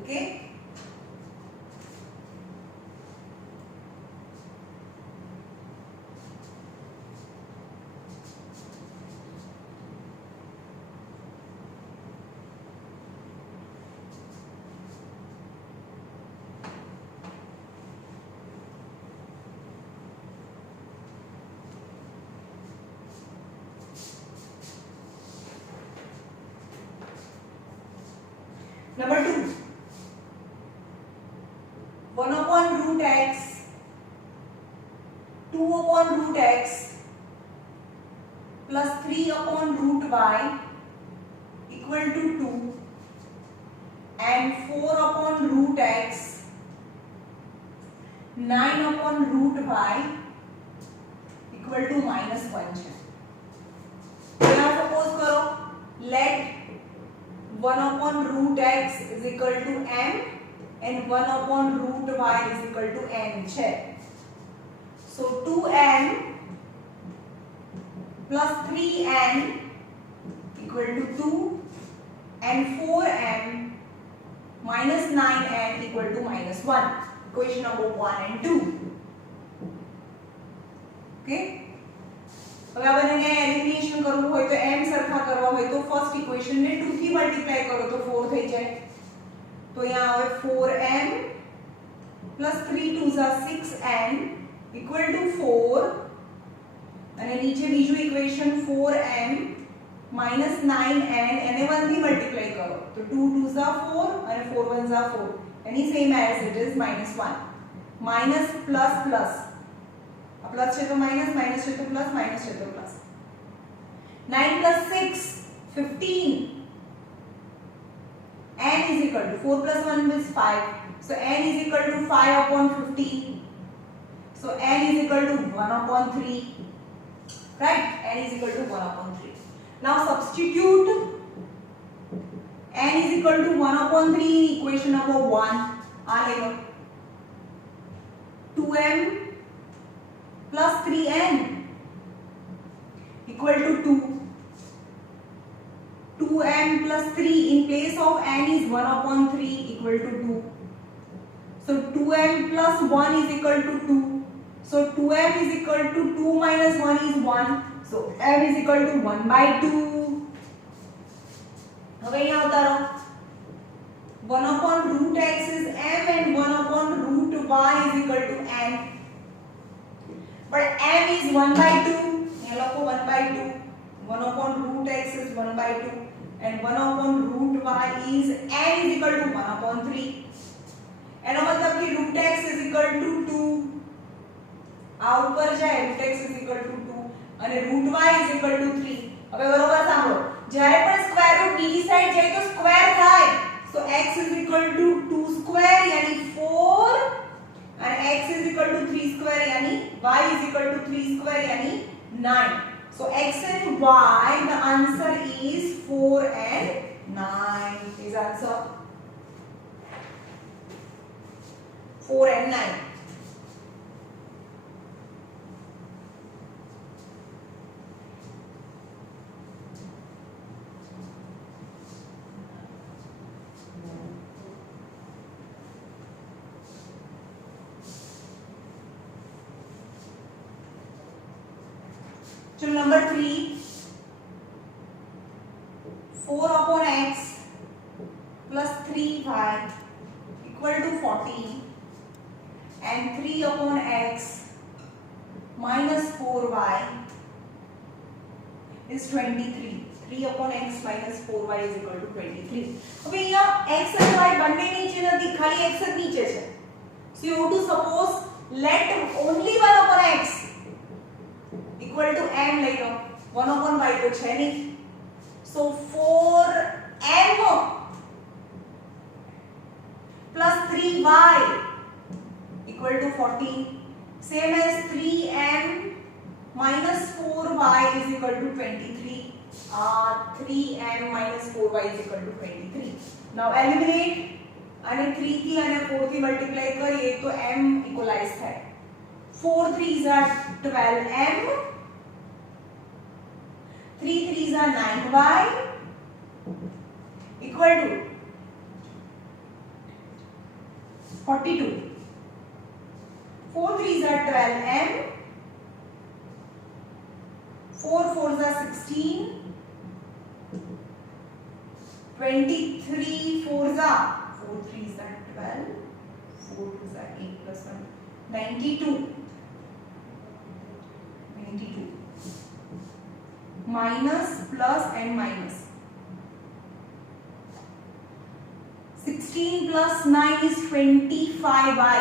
okay Number 2 1 upon root x 2 upon root x plus 3 upon root y equal to 2 and 4 upon root x 9 upon root y equal to minus 1 છે now suppose करो let 1 upon root x is equal to m and 1 upon root y is equal to n છે so 2m plus 3n equal to 2 and 4m minus 9n equal to minus 1 equation number 1 and 2 okay હવે આ બંનેને એલિમિનેશન કરવું હોય તો m સરખા કરવા હોય તો ફર્સ્ટ ઇક્વેશન ને 2 થી મલ્ટીપ્લાય કરો તો 4 થઈ જાય તો અહીંયા આવે 4m plus 3 2s are 6n equal to 4 અને નીચે બીજું ઇક્વેશન 4m minus 9n એને 1 થી મલ્ટીપ્લાય કરો તો 2 2s are 4 અને 4 1s are 4 એની same as it is -1 minus plus plus plus है तो माइनस माइनस है तो प्लस माइनस है तो प्लस 9 plus 6 15 n is equal to 4 plus 1 is 5 so n is equal to 5 upon 15 so n is equal to 1 upon 3 right n is equal to 1 upon 3 now substitute n is equal to 1 upon 3 in equation number 1 आ लेगा 2m plus 3n equal to 2 2m plus 3 in place of n is 1 upon 3 equal to 2 so 2m plus 1 is equal to 2 so 2m is equal to 2 minus 1 is 1 so m is equal to 1 by 2 હવે અહીંયા ઉતારો 1 upon root x is m and 1 upon root y is equal to n but m is 1 by 2 यहाँ लखो 1 by 2 1 upon root x is 1 by 2 and 1 upon root y is n is equal to 1 upon 3 એનો મતલબ કે root x is equal to 2 આ ઉપર જાય root x is equal to 2 અને root y is equal to 3 હવે બરોબર સાંભળો જ્યારે પણ સ્ક્વેર રૂટ બીજી સાઈડ જાય તો સ્ક્વેર થાય so x is equal to 2 square यानी 4 and x is equal to 3 square यानी y is equal to 3 square यानी 9 so x and y the answer is 4 and 9 is answer 4 and 9 So number 3 4 upon x plus 3y equal to 14 and 3 upon x minus 4y is 23 3 upon x minus 4y is equal to 23 હવે અહીંયા x અને y બંને નીચે નથી ખાલી x જ નીચે છે so you have to suppose let only 1 upon x equal to m લઈ લો 1 upon y તો છે નહીં so 4m plus 3y equal to 14 same as 3m minus 4y is equal to 23 3m minus 4y is equal to 23 now eliminate અને 3 થી અને 4 થી મલ્ટીપ્લાય કરીએ તો m ઇક્વલાઇઝ થાય 4 3s are 12m 3 3s are 9y equal to 42 4 3s are 12m 4 4s are 16 23 4s are 4 3s are 12 4 2s are 8 plus 1 92 minus plus and minus 16 plus 9 is 25y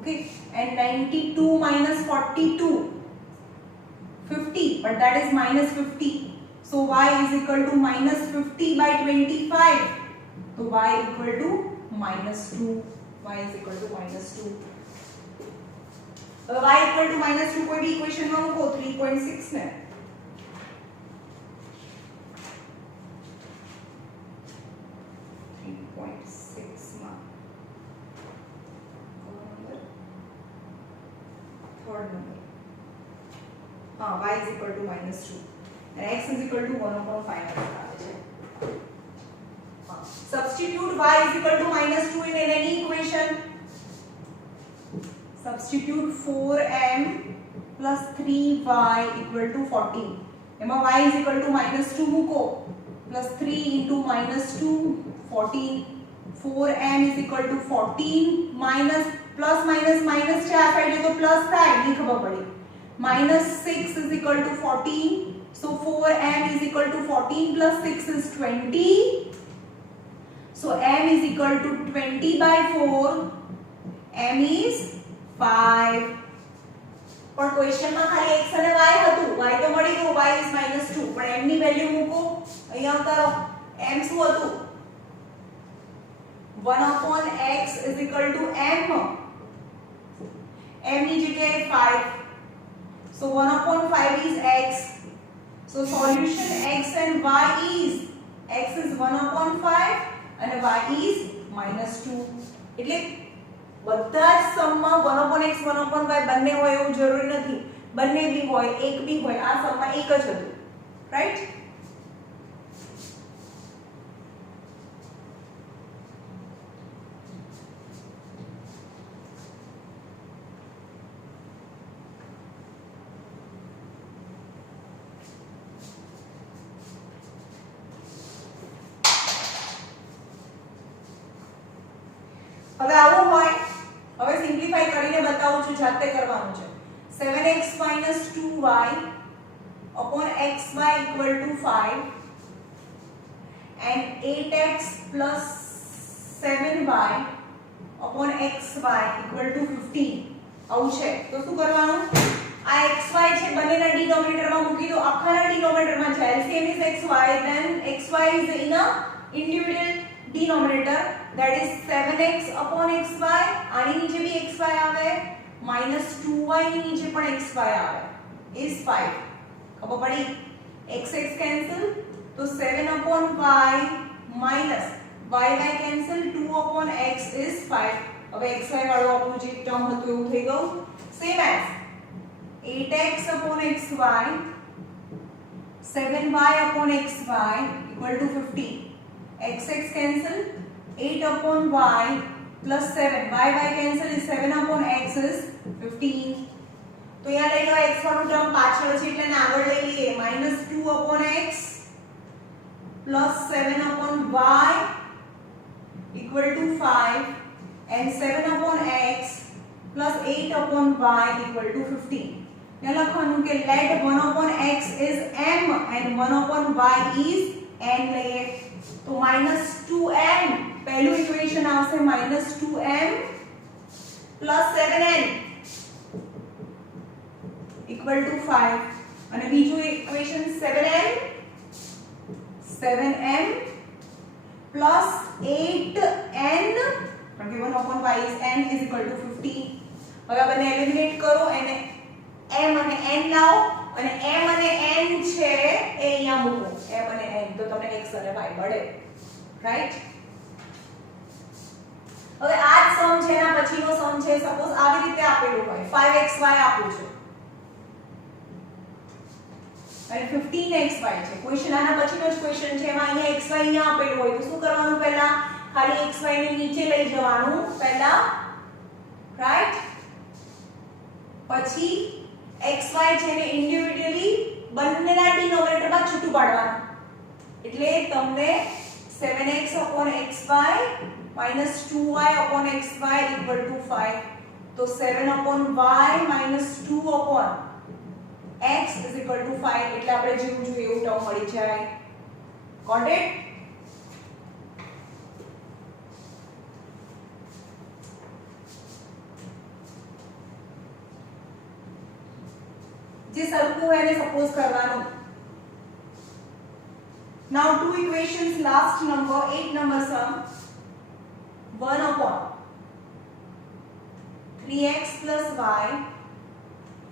okay and 92 minus 42 50 but that is minus 50 so y is equal to minus 50 by 25 so y equal to minus 2 y is equal to minus 2 y equal to minus 2 कोई भी इक्वेशन में हमको 3.6 में 3.6 में third number हाँ y is equal to minus 2 and x is equal to 1/5 substitute y is equal to minus 2 in any equation substitute 4m plus 3y equal to 14 એમાં y is equal to minus 2 મૂકો plus 3 into minus 2 14 4m is equal to 14 minus plus minus minus છે આ સાઈડે તો પ્લસ થાય ની ખબર પડી minus 6 is equal to 14 so 4m is equal to 14 plus 6 is 20 so m is equal to 20 by 4 m is 5 પણ ક્વેશ્ચન માં ખાલી x અને y હતું y તો મળી ગયું y is -2 પણ m ની વેલ્યુ મૂકો અહીંયા ઉતારો m શું હતું 1 upon x is equal to m m ની જગ્યાએ 5 so 1 upon 5 is x so solution x and y is x is 1 upon 5 and y is -2 એટલે બધા જ સમમાં 1 upon x 1 upon y બંને હોય એવું જરૂરી નથી બંને બી હોય એક બી હોય આ સમમાં એક જ હતું રાઈટ હવે આવું હોય હવે સિમ્પ્લિફાઈ કરીને બતાવું છું જાતે કરવાનું છે 7x 2y upon xy equal to 5 and 8x plus 7y upon xy equal to 15 આવું છે તો શું કરવાનું આ xy છે બંનેના ડિનોમિનેટરમાં મૂકી દો આ આખાના ડિનોમિનેટર માં છે. LCM is xy, then xy is in a individual denominator, that is 7x upon xy. આની નીચે भी xy આવે, -2y ની નીચે પણ xy આવે, is 5. ખબર પડી? x x cancel, તો 7 upon y minus y y cancel, 2 upon x is 5. હવે xy વાળું આપણું જે ટર્મ હતું એવું થઈ ગયું. Same as 8x upon xy, 7y upon xy equal to 15. x x cancel, 8 upon y plus 7, y y cancel is 7 upon x is 15. तो यहाँ લઈ લો x વાળું ટર્મ પાછળ છે એટલે ને આગળ લઈ લઈએ. -2 upon x plus 7 upon y equal to 5 and 7 upon x plus 8 upon y equal to 15. यहाँ લખવાનું કે let 1 upon x is m and 1 upon y is n લઈએ. તો -2m પહેલું ઇક્વેશન આવશે, -2m plus 7n equal to 5 અને બીજું ઇક્વેશન 7m plus 8n, કારણ કે 1 upon y is n is equal to 15. હવે આ બંને એલિમિનેટ કરો અને m અને n લાવો અને m અને n છે એ અહીંયા મૂકો, m અને n, તો તમને x અને y મળે, રાઈટ? હવે આ જ સમ છે એના પછીનો સમ છે. સપોઝ આવી રીતે આપેલું હોય 5xy આપ્યું છે અને 15xy છે. ક્વેશ્ચન આના પછીનો જ ક્વેશ્ચન છે, એમાં અહીંયા xy અહીંયા આપેલું હોય તો શું કરવાનું? પહેલા ખાલી xy ને નીચે લઈ જવાનું પહેલા, રાઈટ? પછી xy છે ને ઇન્ડિવિડ્યુઅલી બંનેના ડિનોમિનેટરમાં છૂટું પાડવાનું. એટલે તમને 7x upon xy minus 2y upon xy equal to 5. તો 7 upon y minus 2 upon x is equal to 5. એટલે આપણે જેવું જોઈએ એવું ટર્મ મળી જાય. Got it? જે સરખું હોય એને સપોઝ કરવાનું. Now two equations, last number 8 number sum. 1 upon 3x plus y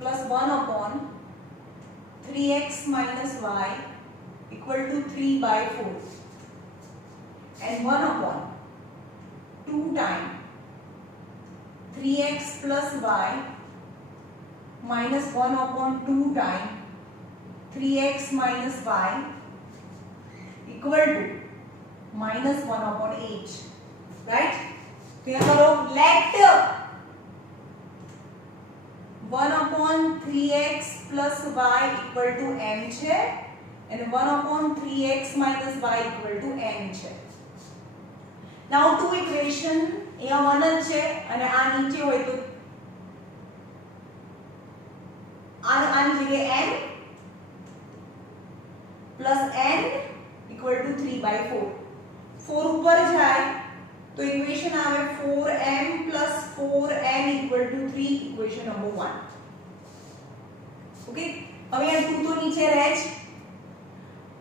plus 1 upon 3x minus y equal to 3 by 4 and 1 upon 2 times 3x plus y minus 1 upon 2 times 3x minus y equal to minus 1 upon 8. Right? तो यहाँ करो let 1 upon 3x plus y equal to m છે and 1 upon 3x minus y equal to n છે. Now two equation, यहाँ 1 જ છે અને આ નીચે હોય તો આની જગ્યાએ n plus n equal to 3 by 4. 4 ઉપર જાય तो इक्वेशन आवे 4m plus 4n equal to 3, equation number 1. ओके, હવે આ 2 તો નીચે રહે છે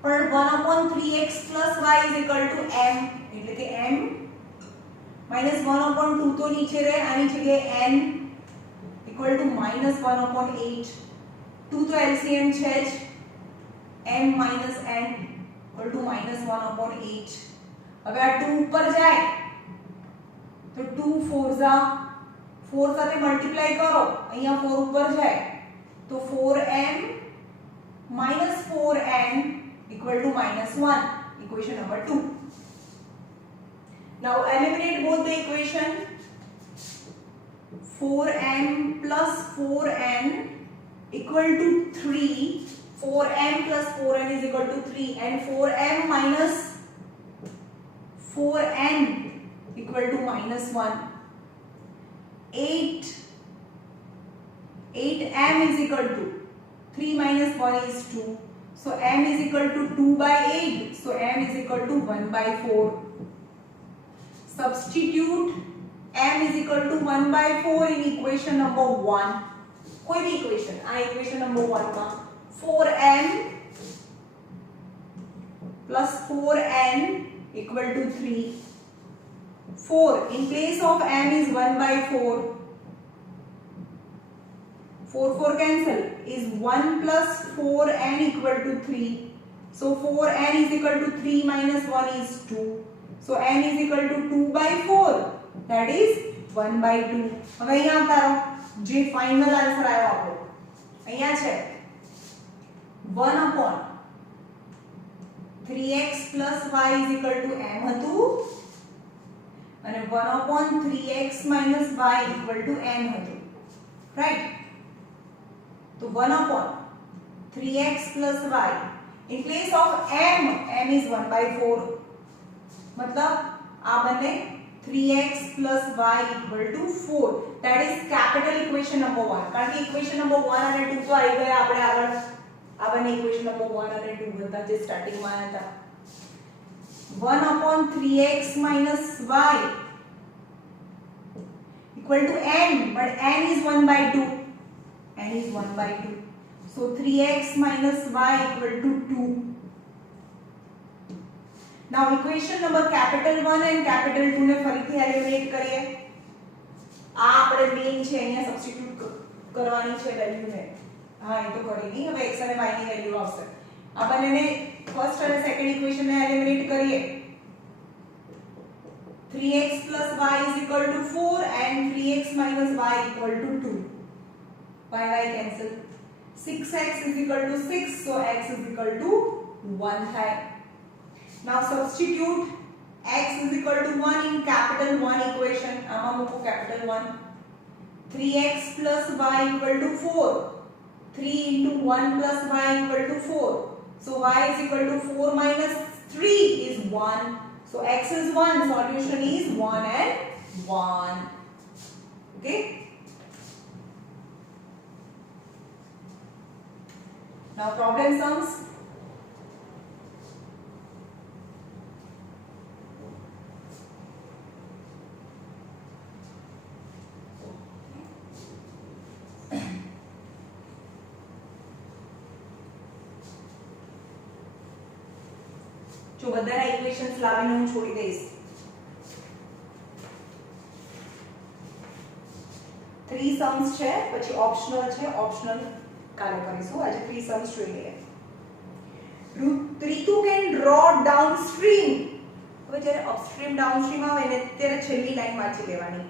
પણ 1 upon 3x plus y is equal to m, એટલે કે m minus 1 upon 2 તો નીચે રહે, આની જગ્યાએ n equal to minus 1 upon 8. 2 તો LCM છે જ, m minus n equal to minus 1 upon 8. હવે આ 2 ઉપર જાય तो 2 4 जा 4 સાથે મલ્ટીપ્લાય કરો, અહીંયા 4 ઉપર જાય તો 4m minus 4n equal to minus 1, equation number 2. Now eliminate both the equation. 4m plus 4n equal to 3. 4m plus 4n is equal to 3 and 4m minus 4n equal to minus 1. 8m is equal to 3 minus 1 is 2. So m is equal to 2 by 8. So m is equal to 1 by 4. Substitute m is equal to 1 by 4 in equation number 1. कोई भी equation, आ equation number 1 में 4m plus 4n equal to 3. 4 in place of m is 1 by 4. 4 cancel is 1 plus 4n equal to 3. So 4n is equal to 3 minus 1 is 2. So n is equal to 2 by 4. That is 1 by 2. હવે અહીંયા આવતા રહો જે final answer આવ્યો આપણો અહીંયા છે 1 upon 3x plus y is equal to m હતું અને 1 upon 3x minus y equal to n હતું, right? तो 1 upon 3x plus y in place of m is 1 by 4 मतलब आ बने 3x plus y equal to 4. that is capital equation number 1 કારણ કે equation number 1 અને 2 તો આવી ગયા આપણે આગળ આ બને equation number 1 અને 2 હતા જે સ્ટાર્ટિંગ માં હતા 1 upon 3x minus y equal to n but n is 1 by 2. n is 1 by 2. So 3x minus y equal to 2. Now equation number capital 1 and capital 2 ને ફરીથી એલિમિનેટ કરીએ. આ આપણે મેઈન છે અહીંયા સબસ્ટિટ્યુટ કરવાની છે વેલ્યુ ને. હા એ તો કરી નહીં હવે x અને y ની વેલ્યુ આવશે. આ બંનેને ફર્સ્ટ અને સેકન્ડ ઇક્વેશન ને એલિમિનેટ કરીએ. 3x plus y is equal to 4 and 3x minus y equal to 2. y cancel. 6x is equal to 6 so x is equal to 1 થાય. Now substitute x is equal to 1 in capital 1 equation. આમાં મૂકો capital 1. 3x plus y equal to 4. 3 into 1 plus y equal to 4. So y is equal to 4 minus 3 is 1. So x is 1. Solution is 1 and 1. Okay. Now problem sums. जो बधाना इक्वेशंस लाવીને હું છોડી દઈશ. 3 सम्स છે પછી ઓપ્શનલ છે ઓપ્શનલ કાલે કરીશું. આજે 3 सम्स જોઈ લઈએ. Ritu can draw downstream. હવે જ્યારે upstream downstream આવે ને ત્યારે છેલ્લી લાઈન વાંચી લેવાની.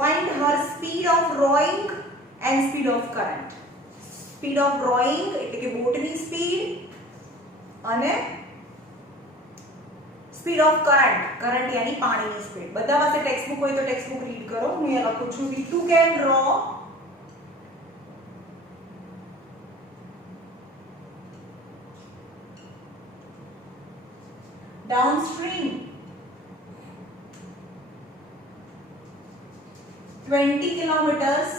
Find her speed of rowing and speed of current. Speed of rowing એટલે કે બોટની સ્પીડ અને speed of current current यानी પાણીની સ્પીડ. બધા પાસે ટેક્સ્ટ બુક હોય તો ટેક્સ્ટ બુક રીડ કરો. હું અહીંયા લખું છું Ritu can draw downstream 20 kilometers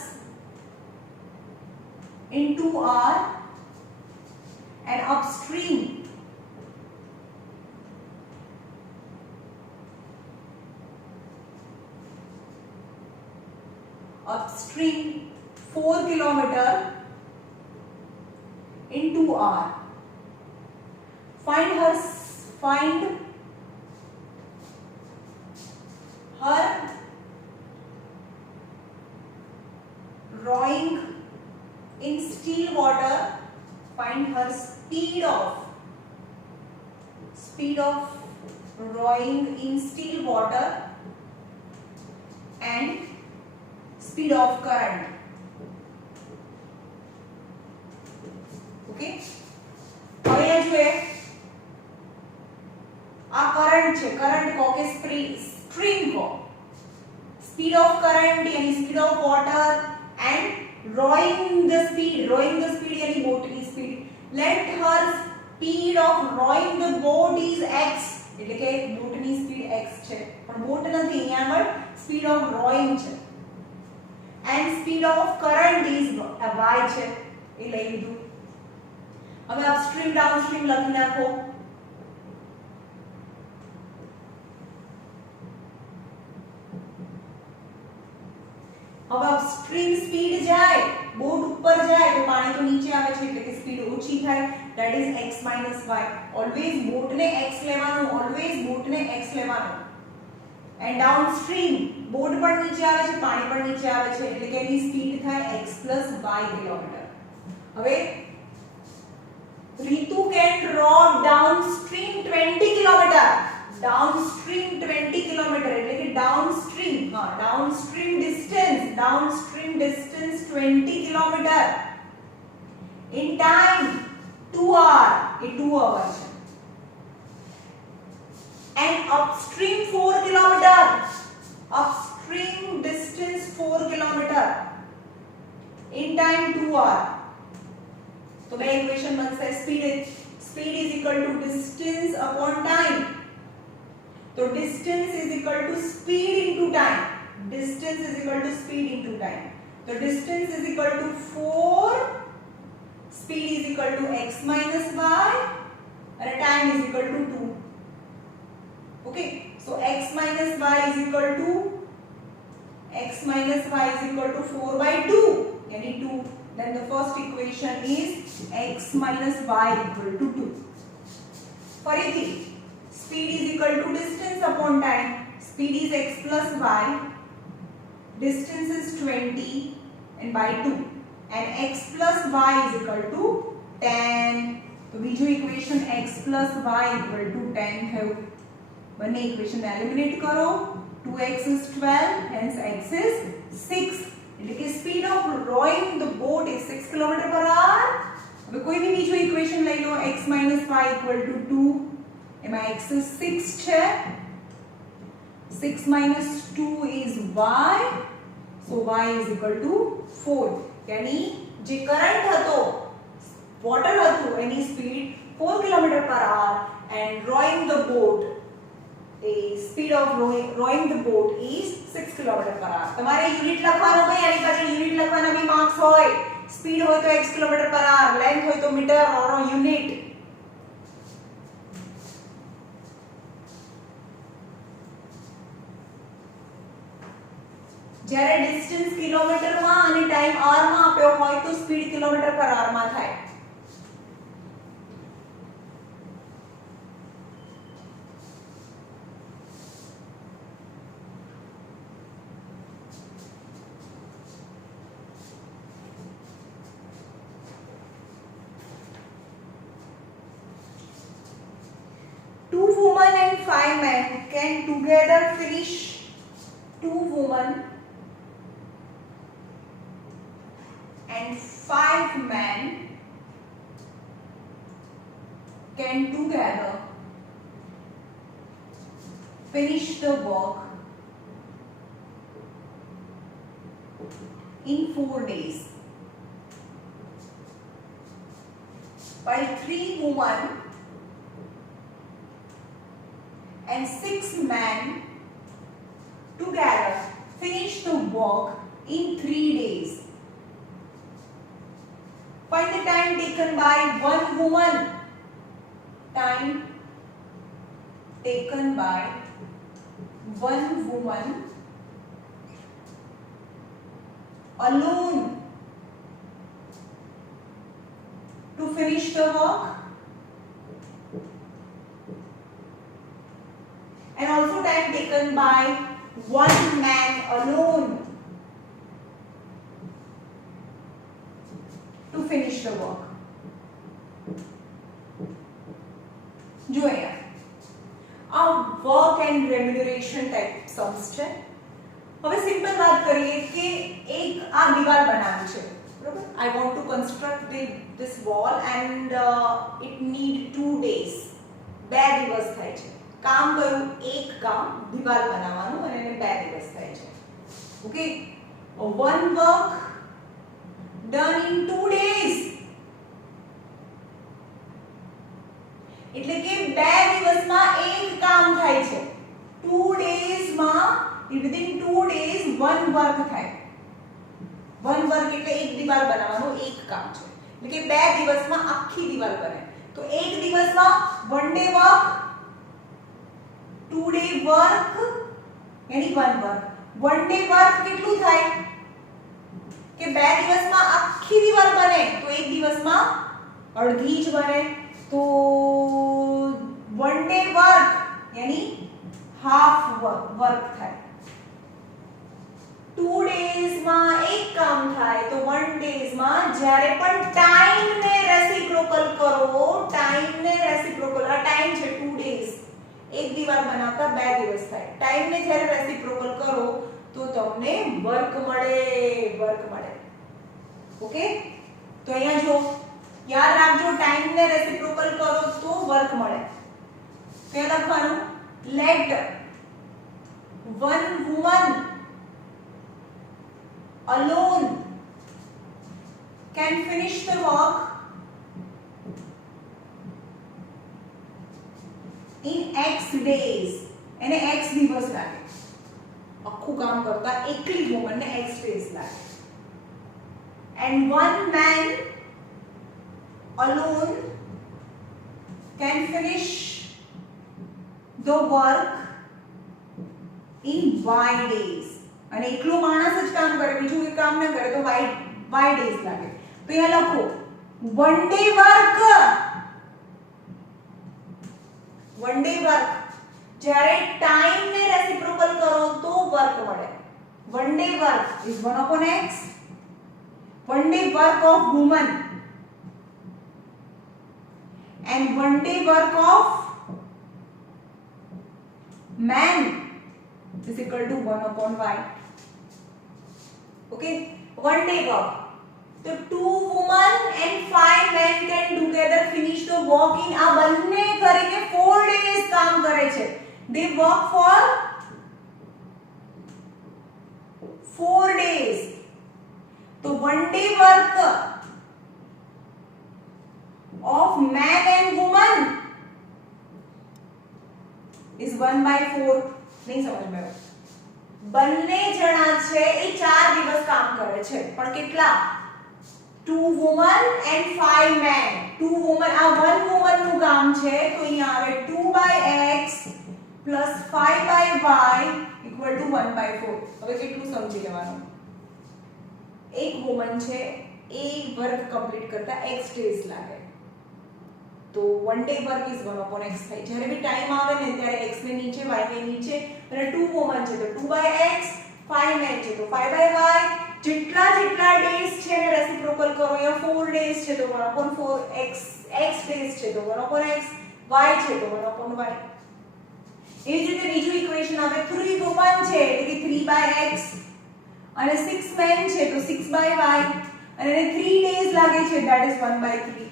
in 2 hours and upstream 4 kilometers in 2 hours. Find her rowing in still water. Find her speed of rowing in still water and speed of current. Okay. હવે અહીંયા જોઈએ આ કરંટ છે. કરંટ કો કે સ્ટ્રીમ કો. Speed of current यानी speed of water and rowing the speed यानी બોટની speed. Let her speed of rowing the boat is x એટલે કે બોટની સ્પીડ x છે પણ બોટ નથી અહીંયા આગળ સ્પીડ ઓફ rowing છે and speed of current is y છે એ લઈ લીધું. હવે upstream downstream લખી નાખો. હવે upstream સ્પીડ જાય બોટ ઉપર જાય તો પાણી તો નીચે આવે આવે છે એટલે કે સ્પીડ ઓછી થાય, that is x minus y. Always બોટને x લેવાનું, ઓલવેઝ બોટને x લેવાનું. એન્ડ ડાઉનસ્ટ્રીમ બોટ પણ નીચે આવે છે, પાણી પણ નીચે આવે છે એટલે કે એની સ્પીડ થાય x plus y કિલોમીટર. હવે Ritu can row downstream 20 kilometer. Downstream 20 kilometer એટલે કે downstream, downstream distance 20 kilometer in time 2 hour, એ 2 hour છે. And upstream 4 kilometer, upstream distance 4 kilometer in time 2 hour. तो मैं इक्वेशन बनता है speed is equal to distance upon time. तो distance is equal to speed into time. Distance is equal to speed into time. तो distance is equal to 4, speed is equal to x minus y, and time is equal to 2. Okay, so x minus y is equal to 4 by 2, यानी 2. Then the first equation is x minus y equal to 2. फरीथी speed is equal to distance upon time. Speed is x plus y, distance is 20 and by 2, and x plus y is equal to 10. तो बीजो equation x plus y equal to 10 है. बने equation eliminate करो. 2x is 12, hence x is 6. એટલે કે speed of rowing the boat is 6 કિલોમીટર પર આવર. હવે કોઈ બી બીજો ઇક્વેશન લઈ લો, x - y = 2, એમાં x is 6 છે, 6 - 2 is y, so y is equal to 4. यानी જે કરંટ હતો, વોટર હતું, એની સ્પીડ 4 કિલોમીટર પર આવર, and rowing the boat, the speed of rowing the boat is 6 km per hour. તમારે યુનિટ લખવાનો ભાઈ, આની પાછળ યુનિટ લખવાના બી માર્ક્સ હોય. સ્પીડ હોય તો x km per hour, length હોય તો મીટર ઓર યુનિટ. જ્યારે ડિસ્ટન્સ કિલોમીટરમાં અને ટાઈમ આવરમાં આપ્યો હોય તો સ્પીડ કિલોમીટર પર આવરમાં થાય. Women and 5 men can together finish. 2 women and 5 men can together finish the work in 4 days, while 3 women and 6 men together finish the work in 3 days. Find the time taken by one woman. Time taken by one woman alone to finish the work. And also time taken by one man alone to finish the work. જો અહીંયા આ work and રેમ્યુનરેશન type Sam's છે. હવે સિમ્પલ વાત કરીએ કે એક આ દિવાલ બનાવી છે, બરોબર. I want to construct this wall and it need 2 days. 2 દિવસ થાય છે. काम करूं एक काम दीवार बनावानु અને એને 2 દિવસ થાય છે. Okay, one work done in 2 days, એટલે કે 2 દિવસમાં એક કામ થાય છે. 2 days માં within 2 days one work થાય. one work એટલે એક દીવાલ બનાવવાનું એક કામ છે, એટલે કે 2 દિવસમાં આખી દીવાલ બને. તો એક દિવસમાં one day work, 2 day work, यानी one work. one day work કેટલું થાય કે 2 દિવસમાં આખી આખી દિવાલ બને તો એક દિવસમાં અડધી જ બને. તો 1 day વર્ક यानी હાફ વર્ક થાય. 2 days માં એક કામ થાય તો 1 days માં જ્યારે પણ ટાઈમ ને રેસિપ્રોકલ કરો, ટાઈમ ને રેસિપ્રોકલ, આ ટાઈમ છે 2 days, એક દિવાલ બનાવતા 2 દિવસ થાય. ટાઈમ ને જ્યારે રેસિપ્રોકલ કરો તો તમને વર્ક મળે, વર્ક મળે. ઓકે, તો અહીંયા જો યાદ રાખજો, ટાઈમ ને રેસિપ્રોકલ કરો તો વર્ક મળે. તો લખવાનું let one woman alone can finish the work in x days. એને x દિવસ લાગે આખું કામ કરતા, એકલી વુમન ને x days લાગે. and one man alone can finish the work in y days. અને એકલો માણસ જ કામ કરે, બીજું કોઈ કામ ન કરે તો y days લાગે. તો અહીંયા લખો 1 day work, 1 day work જ્યારે ટાઈમ ને રેસિપ્રોકલ કરો તો વર્ક મળે. 1 day work is 1 upon x. 1 day work of woman and 1 day work of man is equal to 1 upon y. Okay, 1 day work. So 2 women and 5 men can together finish the work in આ બંને કરીને 4 days કામ કરે છે. They work for 4 days. तो 1 day work of man and woman is 1/4. नहीं समझ में? બંને જણા છે એ 4 દિવસ કામ કરે છે, પણ કેટલા? 2 women and 5 men. 2 women, આ 1 woman નું કામ છે તો અહીંયા આવે 2/x plus 5/y equal to 1/4. હવે કેટલું સમજી લેવાનું? એક વુમન છે એ વર્ક કમ્પ્લીટ કરતા x ડેઝ લાગે, તો 1 day work is 1 upon x થાય. જ્યારે બી ટાઈમ આવે ને ત્યારે x ને નીચે y ને નીચે, અને 2 વુમન છે તો 2/x, 5 men છે તો 5/y. જેટલા ડેઝ છે ને રેસિપ્રોકલ કરો, અહીંયા 4 ડેઝ છે તો 1 upon 4 x, x ડેઝ છે તો 1 upon x, y છે તો 1 upon y. એવી જ રીતે બીજું ઇક્વેશન આવે 3 વુમન છે એટલે કે 3/x અને 6 men છે તો 6/y, અને એને 3 ડેઝ લાગે છે, that is 1/3.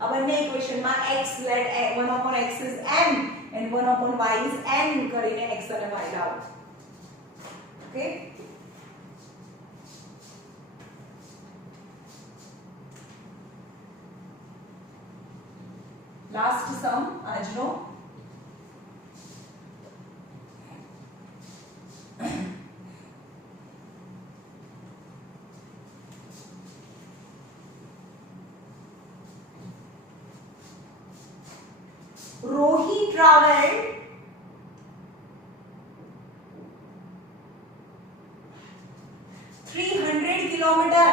આ બંને ઇક્વેશનમાં x let 1 upon x is m and 1 upon y is n કરીને x અને y લાવો. ઓકે, લાસ્ટ સમ આજનો Rohi traveled 300 kilometer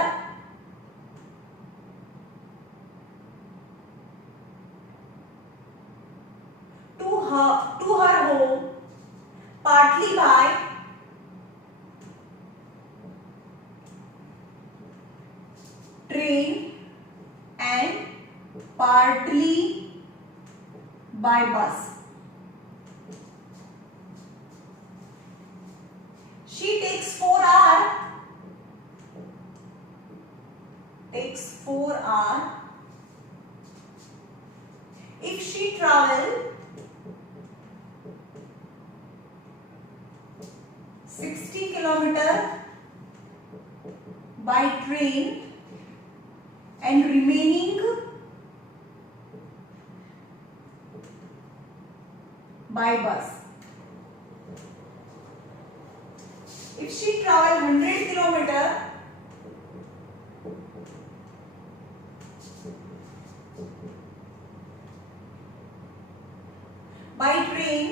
to her home, partly by train and partly by bus. She takes 4 hours. If she travel 60 kilometer by train and remaining by bus. If she travel 100 kilometer by train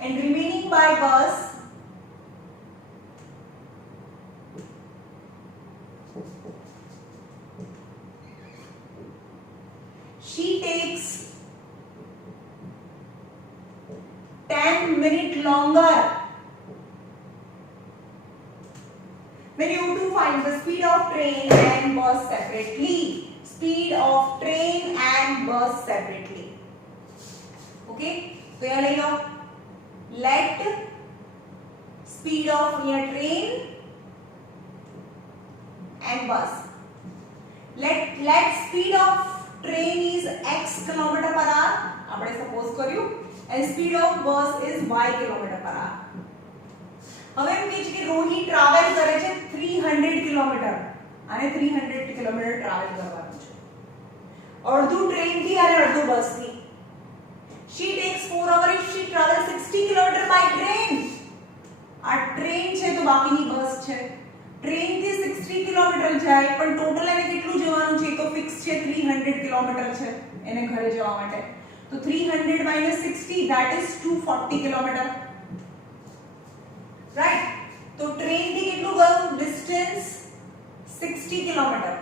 and remaining by bus, she takes 10 minutes longer. When you have to find the speed of train and bus separately. Speed of train and bus separately. Okay, तो यहाँ ले लो. Let speed of your train and bus. Let speed of train is x kilometer per hour. આપણે સપોઝ કર્યું. And speed of bus is y kilometer per hour. હવે એમ કહે છે કે રોહી ટ્રાવેલ કરે છે 300 કિલોમીટર અને 300 કિલોમીટર ટ્રાવેલ કરવાનું છે. અડધું ટ્રેન થી અને અડધું બસ થી. she takes 4 hours if she travels 60 kilometre by train. આ ટ્રેન છે તો બાકીની બસ છે. ટ્રેન થી 60 કિલોમીટર જાય પણ ટોટલ એને કેટલું જવાનું છે તો ફિક્સ છે 300 કિલોમીટર છે એને ઘરે જવા માટે. તો 300 minus 60 that is 240 કિલોમીટર. રાઈટ. તો ટ્રેન થી કેટલું ગયું ડિસ્ટન્સ 60 કિલોમીટર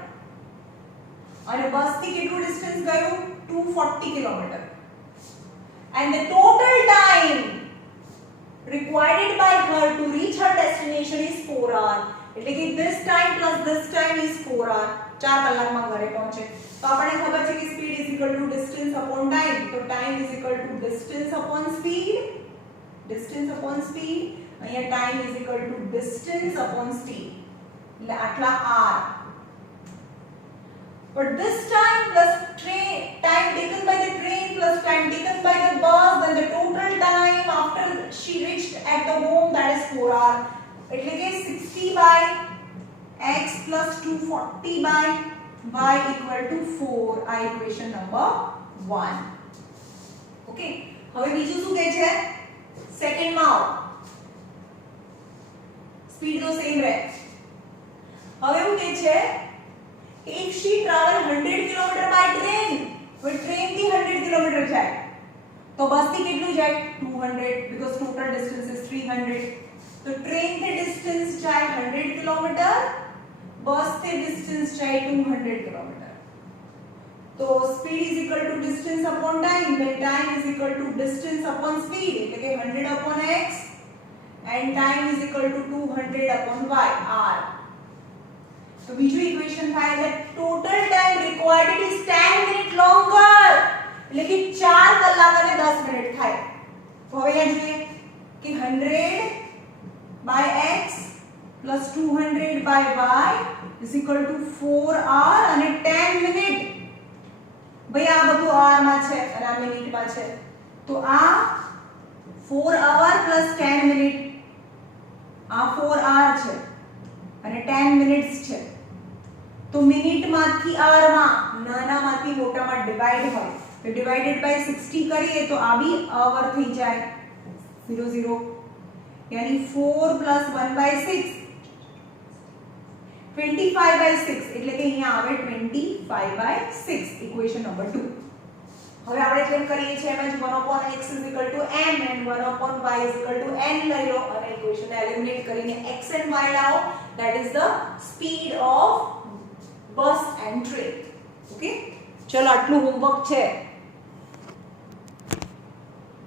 અને બસ થી કેટલું ડિસ્ટન્સ ગયું 240 kilometre. and the total time required by her to reach her destination is 4 hours. એટલે કે this time plus this time is 4 hours. 4 કલાકમાં ઘરે પહોંચે. તો આપણને ખબર છે કે speed is equal to distance upon time. તો time is equal to distance upon speed. distance upon speed. અહીંયા time is equal to distance upon speed. એટલે આટલા r. But this time plus time taken by the train plus time taken by the bus, then the total time after she reached at the home, that is 4 hours. એટલે કે 60 by x plus 240 by y equal to 4. આ equation number 1. Okay. હવે બીજું શું કહે છે? સેકન્ડ માં આવો. સ્પીડ તો સેમ રહે. હવે એવું કહે છે if she travel 100 km by train, तो ट्रेन थी 100 km जाए तो बस थी कितनी जाए 200 because total distance is 300. तो ट्रेन थे डिस्टेंस जाए 100 km, बस थे डिस्टेंस जाए 200 km. तो speed is equal to distance upon time, then time is equal to distance upon speed. એટલે કે 100 upon x and time is equal to 200 upon y r. तो બીજું ઇક્વેશન થાય that total time required is 10 minutes longer. એટલે કે 4 કલાક અને 10 મિનિટ થાય. તો હવે અહીંયા જોઈએ કે 100 by x plus 200 by y is equal to 4 hour અને 10 મિનિટ. ભાઈ આ બધું r માં છે અને આ મિનિટ માં છે. તો આ 4 hour plus 10 મિનિટ. આ 4 hour છે અને 10 મિનિટ્સ છે. तो मिनिट माथी r માં નાનામાંથી મોટામાં ડિવાઇડ હોય તો ડિવાઇડેડ બાય 60 કરીએ તો આ બી અવર થઈ જાય 0 0 यानी 4 + 1/6 25/6 એટલે કે અહીંયા આવે 25/6 ઇક્વેશન નંબર 2. હવે આપણે જેમ કરીએ છીએ એમ જ 1/x = m and 1/y = n લઈ લો અને ઇક્વેશનને એલિમિનેટ કરીને x and y લાવો. that is the speed of bus and train. Okay, ચલો આટલું હોમવર્ક છે.